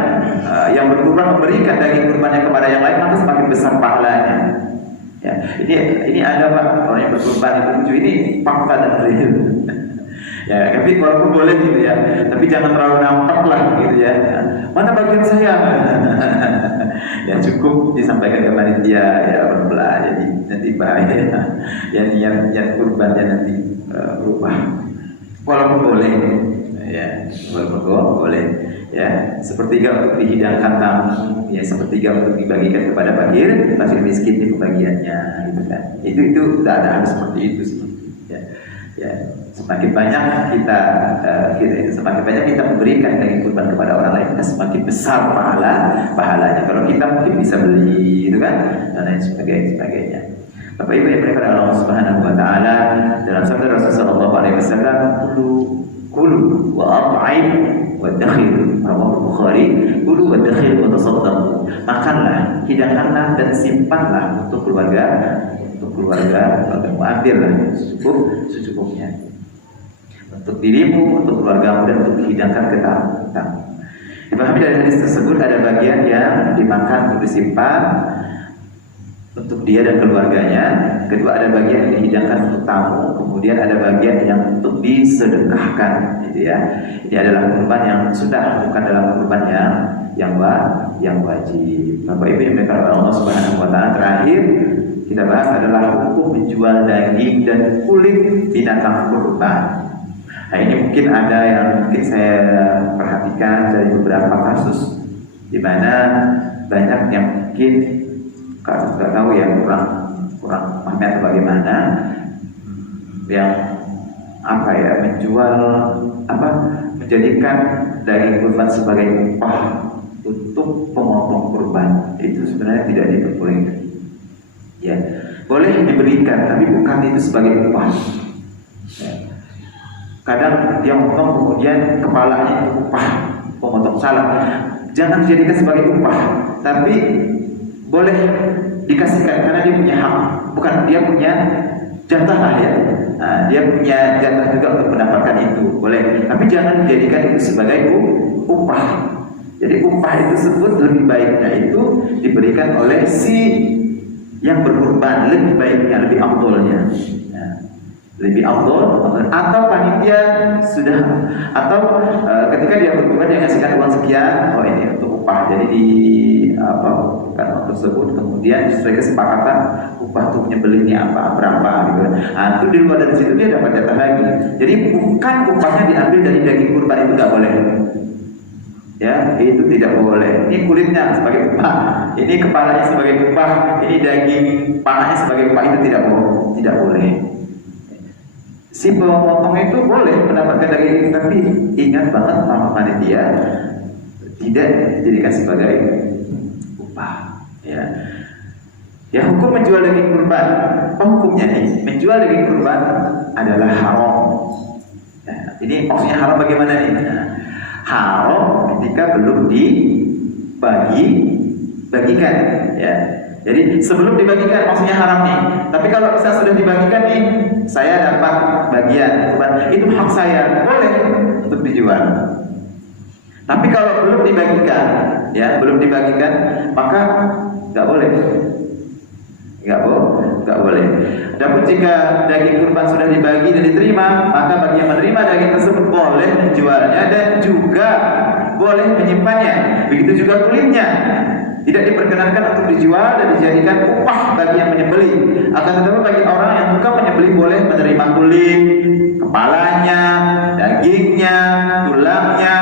yang berkurban memberikan daging kurbannya kepada yang lain, maka semakin besar pahalanya. Ya, ini ada Pak, orang yang berkurban itu lucu, ini fakta dan real. Ya, tapi walaupun boleh gitu ya, tapi jangan terlalu nampak lah gitu ya. Mana bagian saya? Ya, cukup disampaikan ke panitia, ya, berbelah, jadi nanti bahaya. Ya, niat kurbannya nanti berubah. Walaupun boleh, ya, walaupun boleh, ya, sepertiga untuk dihidangkan tamu, ya, sepertiga untuk dibagikan kepada fakir miskin di pembagiannya, gitu kan. Itu tidak ada harus seperti itu sih, ya, ya. Semakin banyak kita memberikan daging kurban kepada orang lain, maka semakin besar pahalanya. Kalau kita mungkin bisa beli, gitu kan, dan lain sebagainya. Bapak Ibu yang berkata Allah Subhanahu wa taala dalam sabda Rasulullah sallallahu alaihi wasallam, kulu wa at'im wa dakhil, rawahu Bukhari. Kulu wa dakhil wa tasaddaqu. Makanlah, hidangkanlah dan simpanlah untuk keluarga, ambillah secukupnya. Untuk dirimu, untuk keluargamu, dan untuk dihidangkan ke tamu. Dipahami dari hadis tersebut ada bagian yang dimakan untuk disimpan untuk dia dan keluarganya. Kedua, ada bagian yang dihidangkan untuk tamu. Kemudian ada bagian yang untuk disedekahkan, gitu ya. Ini adalah kurban yang sudah, bukan dalam kurban yang wajib. Bapak Ibu yang berkata Allah Subhanahu wa taala, terakhir kita bahas adalah hukum menjual daging dan kulit binatang kurban. Nah, ini mungkin ada yang mungkin saya perhatikan dari beberapa kasus di mana banyak yang mungkin nggak tahu ya, kurang paham atau bagaimana, yang menjadikan daging kurban sebagai upah untuk pemotong kurban. Itu sebenarnya tidak diperbolehkan. Ya, boleh diberikan, tapi bukan itu sebagai upah. Ya. Kadang dia motong kemudian kepalanya itu upah pemotong, salah. Jangan dijadikan sebagai upah, tapi boleh dikasihkan karena dia punya hak, bukan dia punya jatah lah ya. Nah, dia punya jatah juga untuk mendapatkan itu, boleh. Tapi jangan dijadikan itu sebagai upah. Jadi upah itu sebut lebih baiknya itu diberikan oleh si yang berkurban, lebih baiknya, lebih afdolnya. Lebih afdol, atau panitia sudah, atau ketika dia berkurban dia ngasihkan uang sekian, oh ini untuk upah, jadi di uang tersebut kemudian sesuai kesepakatan upah untuk nyembelihnya berapa gitu. Nah, itu di luar dari situ dia dapat jatah lagi. Jadi bukan upahnya diambil dari daging kurban, itu nggak boleh. Ya, itu tidak boleh. Ini kulitnya sebagai upah, ini kepalanya sebagai upah, ini daging pahanya sebagai upah, itu tidak boleh. Si pemotong itu boleh mendapatkan daging, tapi ingat banget sama panitia tidak dijadikan sebagai upah. Ya, hukum menjual daging kurban, hukumnya nih, menjual daging kurban adalah haram. Ya, ini maksudnya haram bagaimana nih? Haram ketika belum dibagikan, ya. Jadi sebelum dibagikan maksudnya haram nih. Tapi kalau misalnya sudah dibagikan nih, saya dapat bagian kurban, itu hak saya, boleh untuk dijual. Tapi kalau belum dibagikan, ya, belum dibagikan, maka nggak boleh. Nggak boleh. Adapun jika daging kurban sudah dibagi dan diterima, maka bagi yang menerima daging tersebut boleh menjualnya dan juga boleh menyimpannya. Begitu juga kulitnya. Tidak diperkenankan untuk dijual dan dijadikan upah bagi yang menyembelih. Akan tetapi bagi orang yang bukan menyembelih boleh menerima kulit, kepalanya, dagingnya, tulangnya,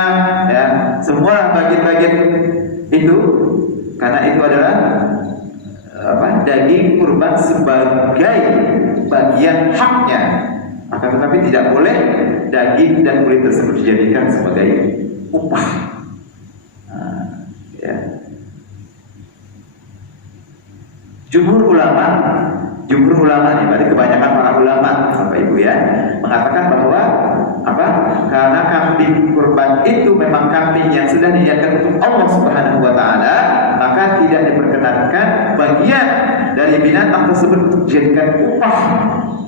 ya, semua bagian-bagian itu, karena itu adalah daging kurban sebagai bagian haknya. Akan tetapi tidak boleh daging dan kulit tersebut dijadikan sebagai upah. Ya. Jumhur ulama nih, berarti kebanyakan para ulama, Bapak Ibu ya, mengatakan bahwa karena kambing kurban itu memang kambing yang sudah diniatkan untuk Allah Subhanahu wa taala, maka tidak diperkenankan bagian dari binatang tersebut untuk dijadikan upah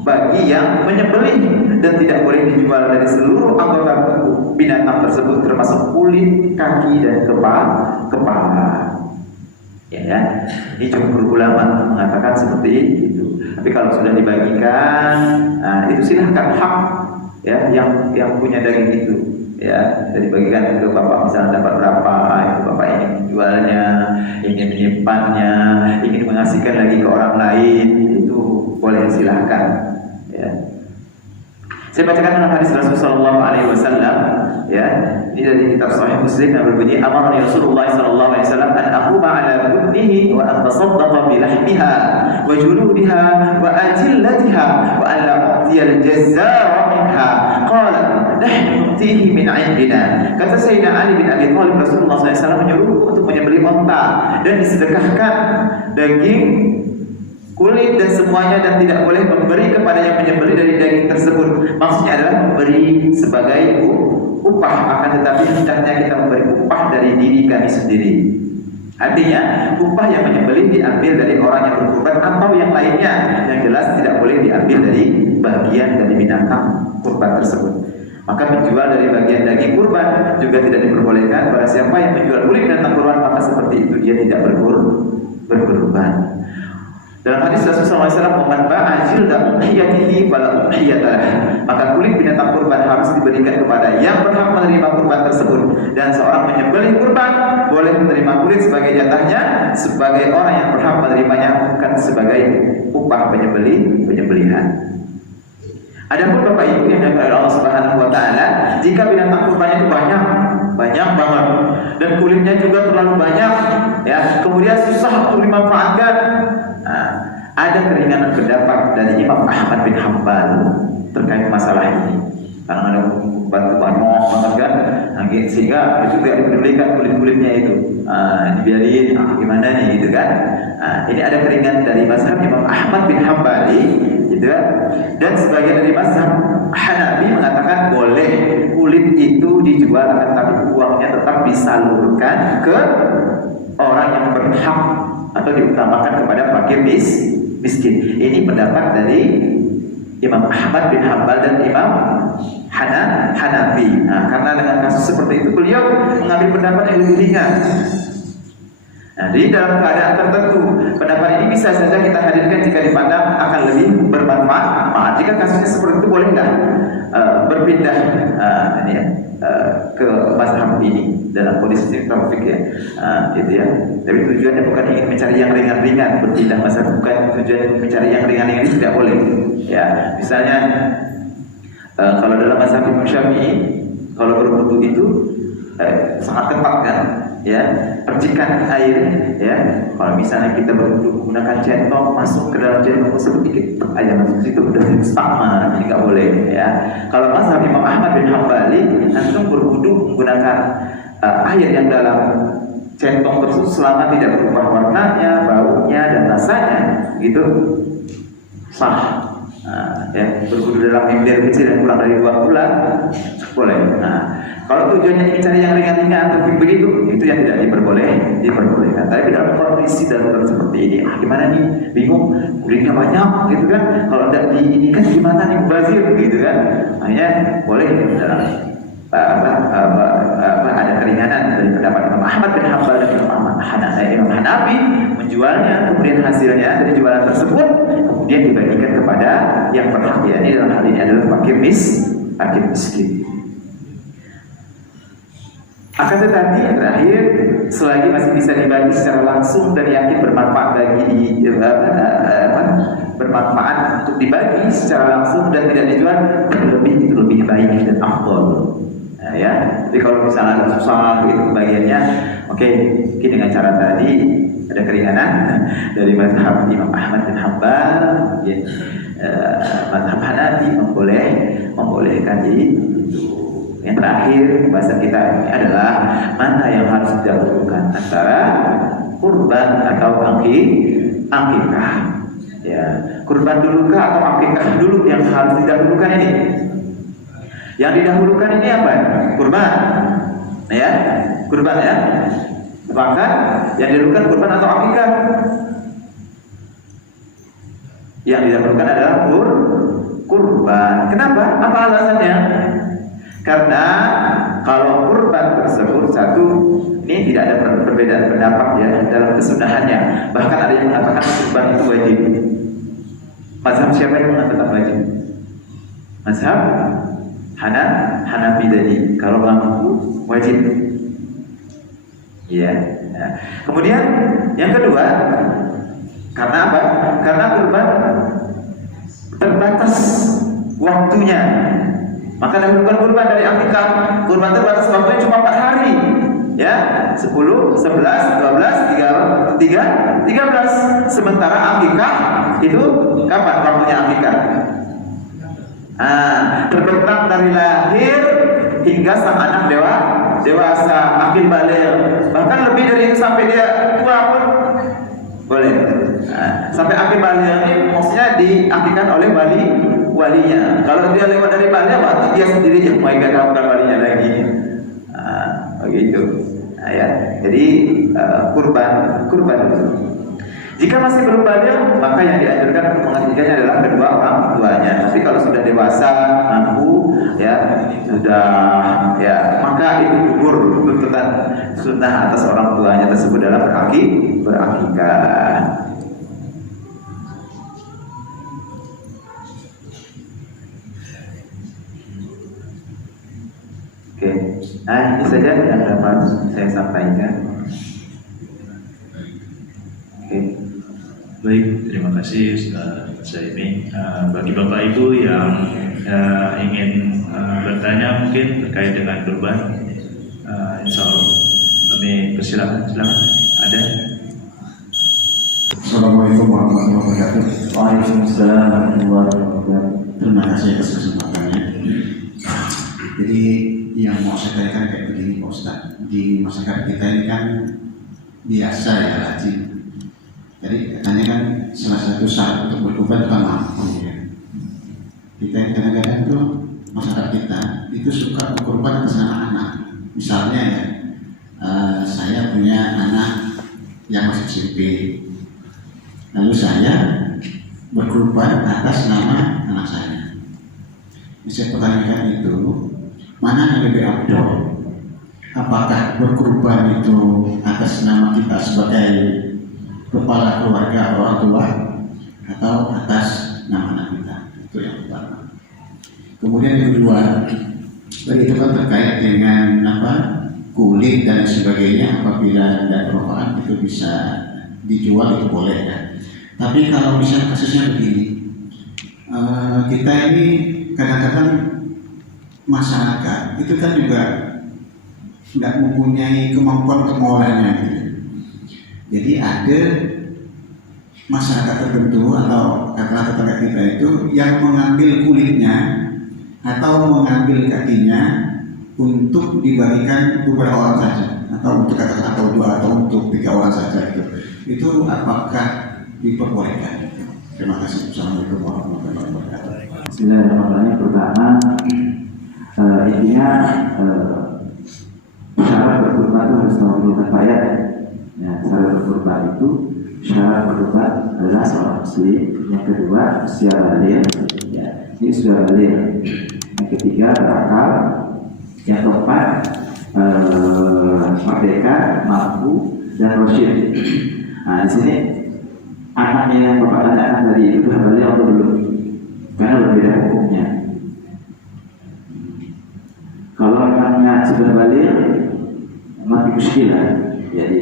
bagi yang menyembelih, dan tidak boleh dijual dari seluruh anggota tubuh binatang tersebut termasuk kulit, kaki dan kepala. Ya, ini jumhur ulama mengatakan seperti itu. Tapi kalau sudah dibagikan, itu silahkan hak ya yang punya daging itu, ya, jadi dibagikan ke bapak, misalnya dapat berapa, itu bapak ingin menjualnya, ingin menyimpannya, ingin mengasihkan lagi ke orang lain, itu boleh, silahkan. Ya. Saya bacakan dalam hadis Rasulullah Sallallahu Alaihi Wasallam, ya, ini dari kitab Sahih Muslim yang berbunyi, Amarani Rasulullah Sallallahu Alaihi Wasallam an aquma ala budnihi wa an tasaddaqa bi lahmiha wa juludiha wa ajillatiha wa an la u'tiya al-jazzara minha. Qala nahnu nu'tihi min 'indina. Kata Sayyidina Ali bin Abi Thalib, Rasulullah SAW menyuruh untuk menyembelih unta dan disedekahkan daging, kulit dan semuanya, dan tidak boleh memberi kepada yang menyembelih dari daging tersebut. Maksudnya adalah memberi sebagai upah, akan tetapi hendaknya kita memberi upah dari diri kami sendiri. Artinya upah yang menyembelih diambil dari orang yang berkurban atau yang lainnya, yang jelas tidak boleh diambil dari bagian dari binatang kurban tersebut. Maka menjual dari bagian daging kurban juga tidak diperbolehkan. Pada siapa yang menjual kulit binatang kurban, maka seperti itu dia tidak berkurban. Dalam hadis Rasulullah SAW, "Man ba'a jilda udhiyatihi fala udhiyatalah." Maka kulit binatang kurban harus diberikan kepada yang berhak menerima kurban tersebut, dan seorang menyembelih kurban boleh menerima kulit sebagai jatahnya sebagai orang yang berhak menerimanya, bukan sebagai upah penyembelihan. Adapun Bapak Ibu yang dimuliakan Allah Subhanahu wa taala, jika binatang kurbannya itu banyak banget dan kulitnya juga terlalu banyak, ya, kemudian susah untuk dimanfaatkan, ada keringanan pendapat dari Imam Ahmad bin Hanbal terkait masalah ini. Karena ada bantu-bantu banget kan, sehingga itu tidak dipedulikan kulit-kulitnya itu, dibiarin, gimana nih gitu kan. Ini ada keringanan dari mazhab Imam Ahmad bin Hanbali, gitu kan. Dan sebagian dari mazhab Hanafi mengatakan boleh kulit itu dijual, akan tapi uangnya tetap disalurkan ke orang yang berhak atau diutamakan kepada fakir miskin. Ini pendapat dari Imam Ahmad bin Hanbal dan Imam Hanafi. Karena dengan kasus seperti itu beliau mengambil pendapat yang lebih ringan. Jadi dalam keadaan tertentu pendapat ini bisa saja kita hadirkan jika dipandang akan lebih bermanfaat. Jika kasusnya seperti itu, boleh nggak berpindah ke mazhab ini dalam kondisi taufik, ya, gitu ya. Tapi tujuannya bukan ingin mencari yang ringan-ringan, berpindah mazhab bukan tujuannya mencari yang ringan-ringan, ini tidak boleh. Ya, misalnya kalau dalam mazhab Imam Syafi'i, kalau berwudu itu sangat ketat kan, ya, percikan air, ya. Kalau misalnya kita berwudu menggunakan centong, masuk ke dalam centong tersebut dikit aja masuk situ, udah sama, ini nggak boleh, ya. Kalau mazhab Imam Ahmad bin Hanbali, antum berwudu menggunakan air yang dalam centong tersebut selama tidak berubah warnanya, baunya dan rasanya, gitu sah. Ya, berwudu dalam ember kecil yang kurang dari 2 bulan boleh. Kalau tujuannya ingin cari yang ringan-ringan atau begitu, itu yang tidak diperbolehkan. Tapi dalam kondisi darurat seperti ini, gimana nih, bingung, kulitnya banyak, gitu kan? Kalau tidak ini kan gimana nih, bazir, gitu kan? Hanya boleh dalam ada keringanan dari pendapat Imam Ahmad bin Hanbal dan Imam Hanafi menjualnya, kemudian hasilnya dari jualan tersebut kemudian dibagikan kepada yang berhak, yakni dalam hal ini adalah fakir miskin. Akan tetapi yang terakhir, selagi masih bisa dibagi secara langsung dan yakin bermanfaat bermanfaat untuk dibagi secara langsung dan tidak dijual, itu lebih baik dan afdal. Nah, ya, jadi kalau misalnya ada susah itu pembagiannya, oke, mungkin dengan cara tadi ada keringanan dari mazhab Imam Ahmad bin Hanbal, mazhab Hanafi membolehkan itu. Yang terakhir pembahasan kita ini adalah mana yang harus didahulukan antara kurban atau akikah. Ya, kurban dulukah atau akikah dulu yang harus didahulukan ini? Yang didahulukan ini apa? Kurban. Ya, kurban ya. Maka yang didahulukan kurban atau akikah? Yang didahulukan adalah kurban. Kenapa? Apa alasannya? Karena kalau kurban tersebut satu, ini tidak ada perbedaan pendapat ya dalam kesunahannya. Bahkan ada yang mengatakan kurban itu wajib. Mazhab siapa yang mengatakan wajib? Mazhab Hanafi tadi. Kalau mampu wajib. Ya. Nah, kemudian yang kedua, karena apa? Karena kurban terbatas waktunya. Maka dahulukan kurban dari akikah. Kurban terbatas waktunya cuma 4 hari. Ya, 10, 11, 12, 13. Sementara akikah itu kapan waktunya akikah? Terbentang dari lahir hingga sang anak dewasa, akil baligh. Bahkan lebih dari itu sampai dia tua pun boleh. Sampai akil baligh ini maksudnya diakikkan oleh walinya. Kalau dia lewat dari baligh, berarti dia sendiri yang mengakibatkan walinya lagi. Begitu. Ya. Jadi kurban. Jika masih belum baligh, maka yang dianjurkan untuk mengakikahnya adalah kedua orang tuanya. Tapi kalau sudah dewasa, mampu, ya sudah, ya maka itu gugur tuntutan sunnah atas orang tuanya tersebut dalam berakikah. Oke, nah ini saja yang dapat saya sampaikan. Oke. Baik, terima kasih Ustaz Zaimi. Bagi Bapak Ibu yang ingin bertanya mungkin terkait dengan kurban, insya Allah kami persilakan. Ada? Assalamualaikum warahmatullahi wabarakatuh. Waalaikumsalam warahmatullahi wabarakatuh. Terima kasih atas kesempatannya. Jadi yang mau saya tanyakan kayak begini Pak Ustaz. Di masyarakat kita ini kan biasa ya haji. Jadi katanya kan salah satu syarat untuk berkurban kan mampu ya. Kita yang kadang-kadang tuh masyarakat kita itu suka berkurban atas nama anak. Misalnya ya, saya punya anak yang masih SMP. Lalu saya berkurban atas nama anak saya. Saya pertanyakan itu, mana yang lebih afdal? Apakah berkurban itu atas nama kita sebagai kepala keluarga orang tua atau atas nama anak kita? Itu yang pertama. Kemudian yang kedua, tadi itu kan terkait dengan kulit dan sebagainya. Apabila tidak bermanfaat itu bisa dijual, itu boleh kan. Tapi kalau misalnya kasusnya begini, kita ini kadang-kadang masyarakat itu kan juga tidak mempunyai kemampuan untuk mengolahnya gitu. Jadi ada masyarakat tertentu atau katakanlah tetangga kita itu yang mengambil kulitnya atau mengambil kakinya untuk dibagikan beberapa orang saja, atau untuk katakan atau 2 atau untuk 3 orang saja gitu. Itu apakah diperbolehkan? Terima kasih. Assalamualaikum warahmatullahi wabarakatuh. Bismillahirrahmanirrahim. Pertama, intinya syarat berkurban itu harus memenuhi bayar. Ya, syarat berkurban itu syarat berkurban adalah seorang muslim. Yang kedua, usia baligh. Ya, ini sudah baligh. Yang ketiga, berakal. Yang keempat, merdeka, mampu, dan rasyid. Nah, di sini anaknya yang Bapak tanyakan tadi itu sudah balik atau belum? Karena berbeda hukumnya. Kalau anaknya sudah balik, mati muskilah. Jadi,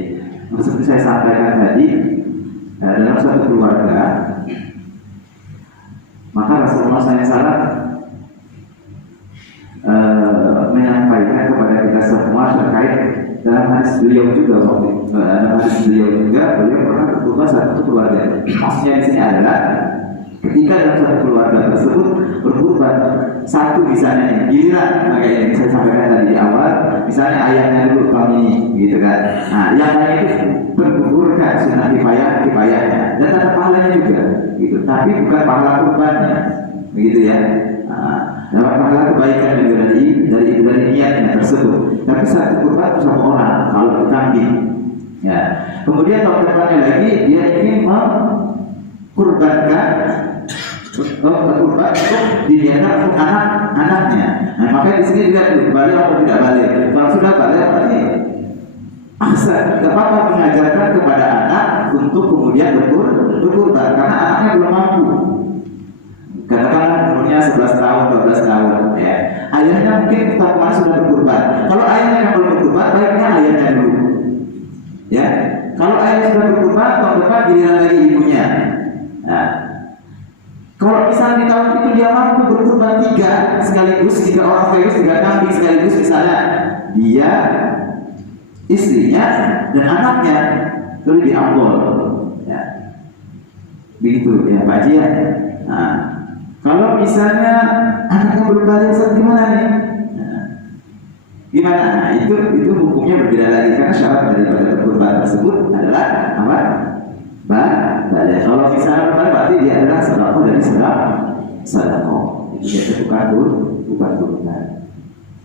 seperti saya sampaikan tadi, dalam suatu keluarga, maka Rasulullah SAW menyampaikan kepada kita semua terkait dalam hadis beliau juga, dalam hadis beliau juga beliau pernah berkorban satu keluarga. Maksudnya di sini adalah ketika dalam satu keluarga tersebut berkorban satu misalnya giliran, maka yang saya sampaikan tadi di awal, misalnya ayahnya dulu tahun ini, gitu kan. Nah, yang lain itu bergugurkan sunnah kifayahnya dan ada pahalanya juga, gitu. Tapi bukan pahala kurbannya, begitu ya. Dapat pahala kebaikan dari niatnya tersebut. Tapi satu kurban itu satu orang, kalau itu kambing. Ya. Kemudian tahun depannya lagi dia ingin mengkurbankan kurban untuk diniatkan untuk anak-anaknya. Nah, makanya di sini juga balik atau tidak balik. Kalau sudah balik berarti asal tidak apa-apa mengajarkan kepada anak untuk kemudian berkurban karena anaknya belum mampu. Katakanlah umurnya 11 tahun, 12 tahun, ya. Ayahnya mungkin tahun kemarin sudah berkurban. Kalau ayahnya yang belum berkurban, baiknya ayahnya dulu. Ya, kalau ayahnya sudah berkurban, tahun depan giliran lagi ibunya. Nah, kalau misalnya di tahun itu dia mampu berkurban 3 sekaligus, 3 orang sekaligus, 3 kambing sekaligus, misalnya dia, istrinya dan anaknya lebih diambil. Ya, begitu ya Pak Haji ya. Nah, kalau misalnya anaknya belum balik, gimana nih? Nah, gimana? Nah, itu hukumnya berbeda lagi karena syarat daripada kurban tersebut adalah apa? Balik. Kalau misalnya berarti dia adalah sedekah dari sedekah. Itu dia bukan kurban.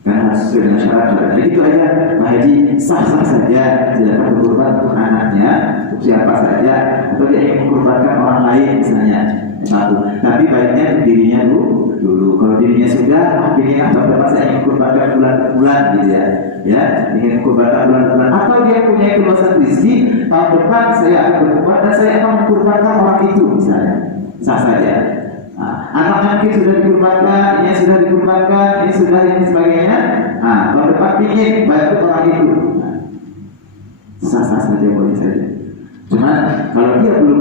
Karena sesuai dengan syarat. Jadi itu aja Pak Haji, sah-sah saja tidak berkurban untuk anaknya, untuk siapa saja, atau dia ingin mengkurbankan orang lain misalnya. Satu, tapi baiknya untuk dirinya dulu. Kalau dirinya sudah, akhirnya tahun depan saya ingin kurbankan bulan-bulan gitu ya. Ya, ingin kurbankan bulan-bulan. Atau dia punya keluasan rezeki, tahun depan saya akan berkurban dan saya akan mengkurbankan orang itu misalnya. Sah saja. Nah, anaknya mungkin sudah dikurbankan, ini sudah dikurbankan, ini sudah ini sebagainya. Nah, tahun depan ingin bantu orang itu. Nah, sah-sah saja, boleh saja. Cuma kalau dia belum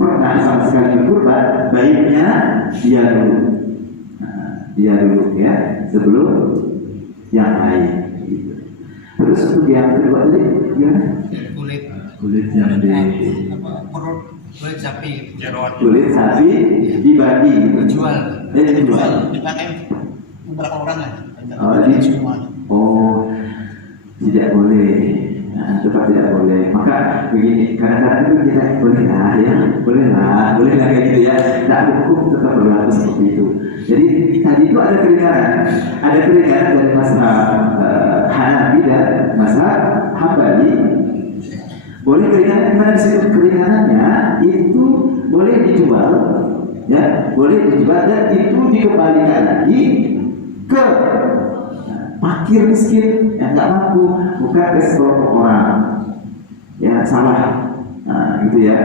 pernah sama sekali berkurban, baiknya dia dulu. Nah, dia dulu ya, sebelum yang lain. Gitu. Terus untuk yang kedua tadi, gimana? Kulit yang di kulit sapi jeroan. Kulit sapi dibagi, dijual. Dijual. Dipakai beberapa orang kan? Oh, tidak boleh. Nah, tetap tidak boleh. Maka begini, kadang-kadang itu kita bolehlah kayak gitu ya. Nah, hukum tetap berlaku seperti itu. Jadi tadi itu ada keringanan dari mazhab Hanafi dan mazhab Hambali. Boleh keringanan, mana di situ keringanannya itu boleh dijual, ya, boleh dijual dan itu dikembalikan lagi ke fakir miskin yang nggak mampu, bukan ke sekelompok orang. Ya salah, nah gitu ya.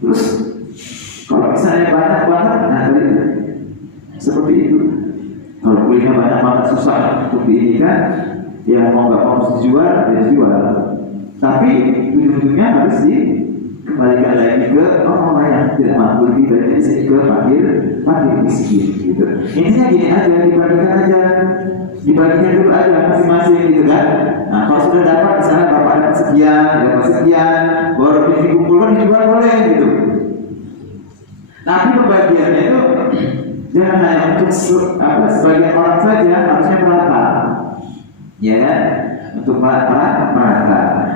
Terus kalau misalnya banyak banget, nah tadi seperti itu. Kalau kulitnya banyak banget susah untuk diinikan, ya mau nggak mau dijual, ya dijual. Tapi ujung-ujungnya harus dikembalikan lagi ke orang yang tidak mampu, lebih baik dari ke fakir miskin gitu. Intinya gini aja, dibagikan dulu aja masing-masing gitu kan. Nah kalau sudah dapat misalnya bapak dapat sekian, baru dikumpulkan dijual boleh gitu. Tapi pembagiannya itu jangan hanya untuk sebagian orang saja, harusnya merata, ya kan? Untuk merata.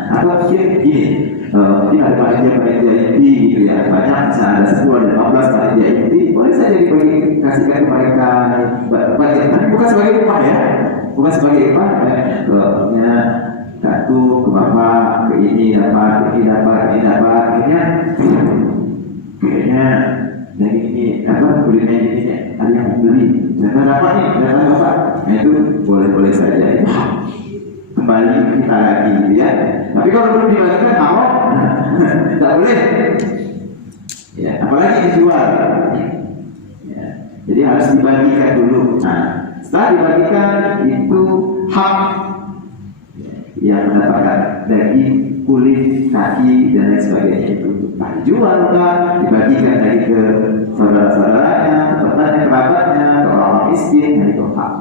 Atau mungkin gini, mungkin ada panitia inti gitu ya, banyak misalnya ada 10 ada 15 panitia inti, boleh saja dikasihkan ke mereka bagian, tapi bukan sebagai upah ya, bukan sebagai upah ya, kartu ke bapak, ke ini dapat, kayaknya dari ini kulitnya ini ada yang mau beli, dan dapat nih, dan bapak, nah itu boleh saja. kembali ke kita lagi, gitu ya. Tapi kalau belum dibagikan haram, tidak boleh. Ya, apalagi dijual. Ya, jadi harus dibagikan dulu. Nah, setelah dibagikan itu hak yang mendapatkan daging, kulit, kaki dan lain sebagainya itu dijual atau dibagikan lagi ke saudara-saudaranya, temannya, kerabatnya, ke orang miskin, dan itu hak.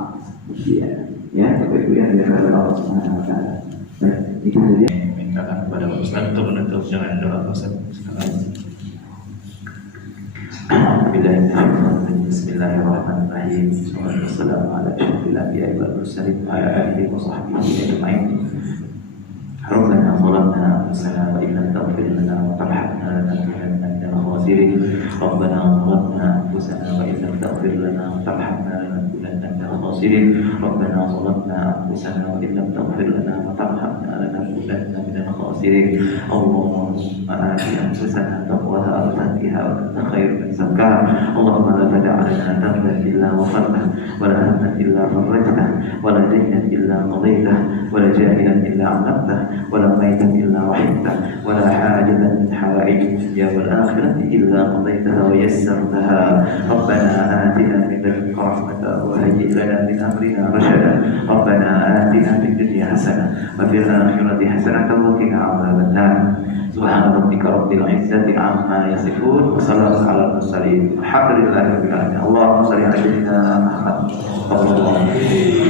Ya, seperti itu yang dilakukan Allah Subhanahu Wa Taala. Baik, itu saja. Mintakan kepada Pak Ustaz untuk menutup dengan doa Ustaz. Bismillahirrahmanirrahim. Wassalamualaikum warahmatullahi wabarakatuh. Wa ala alihi wa sahbihi ajma'in. ربنا ظلمنا أنفسنا وإن لم تغفر لنا وترحمنا لنكونن من الخاسرين. ربنا ظلمنا أنفسنا وإن لم تغفر لنا وترحمنا لنكونن من الخاسرين. ربنا ظلمنا أنفسنا وإن لم تغفر لنا وترحمنا لنكونن من الخاسرين. اللهم آت أنفسنا تقواها وزكها وأنت خير من زكاها. اللهم لا تدع لنا ذنبا إلا غفرته ولا هما إلا فرجته ولا دينا إلا قضيته ولا جاهلا إلا علمته ولا ميتا إلا رحمته ولا حاجة من حوائج الدنيا والآخرة إلا قضيتها ويسرتها. ربنا آتنا من لدنك رحمة وهيئ لنا من أمرنا رشدا. ربنا آتنا في الدنيا حسنة وفي الآخرة حسنة وقنا عذاب النار. سبحان ربك رب العزة عما يصفون وسلام على المرسلين الحمد لله رب العالمين. اللهم صل على سيدنا محمد صلى الله عليه وسلم.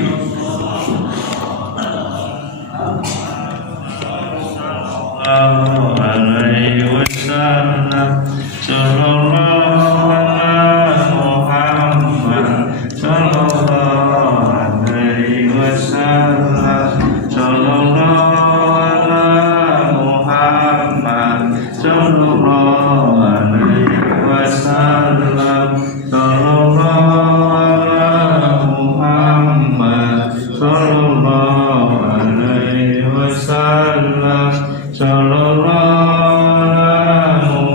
Alaihi wasallam sallallahu ala Muhammad sallallahu alaihi wasallam sallallahu ala Muhammad sallallahu alaihi wasallam sallallahu ala Muhammad sallallahu alaihi wasallam sallallahu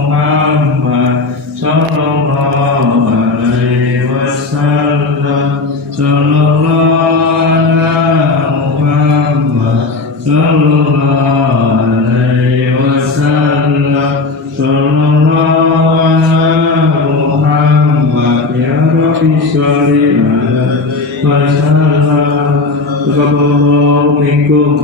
Muhammad sallallahu alaihi wasallam sallallahu Muhammad sallallahu alaihi wasallam sallallahu Muhammad ya Rabbi sholli alaihi wasallam. Taqabbalallahu minkum.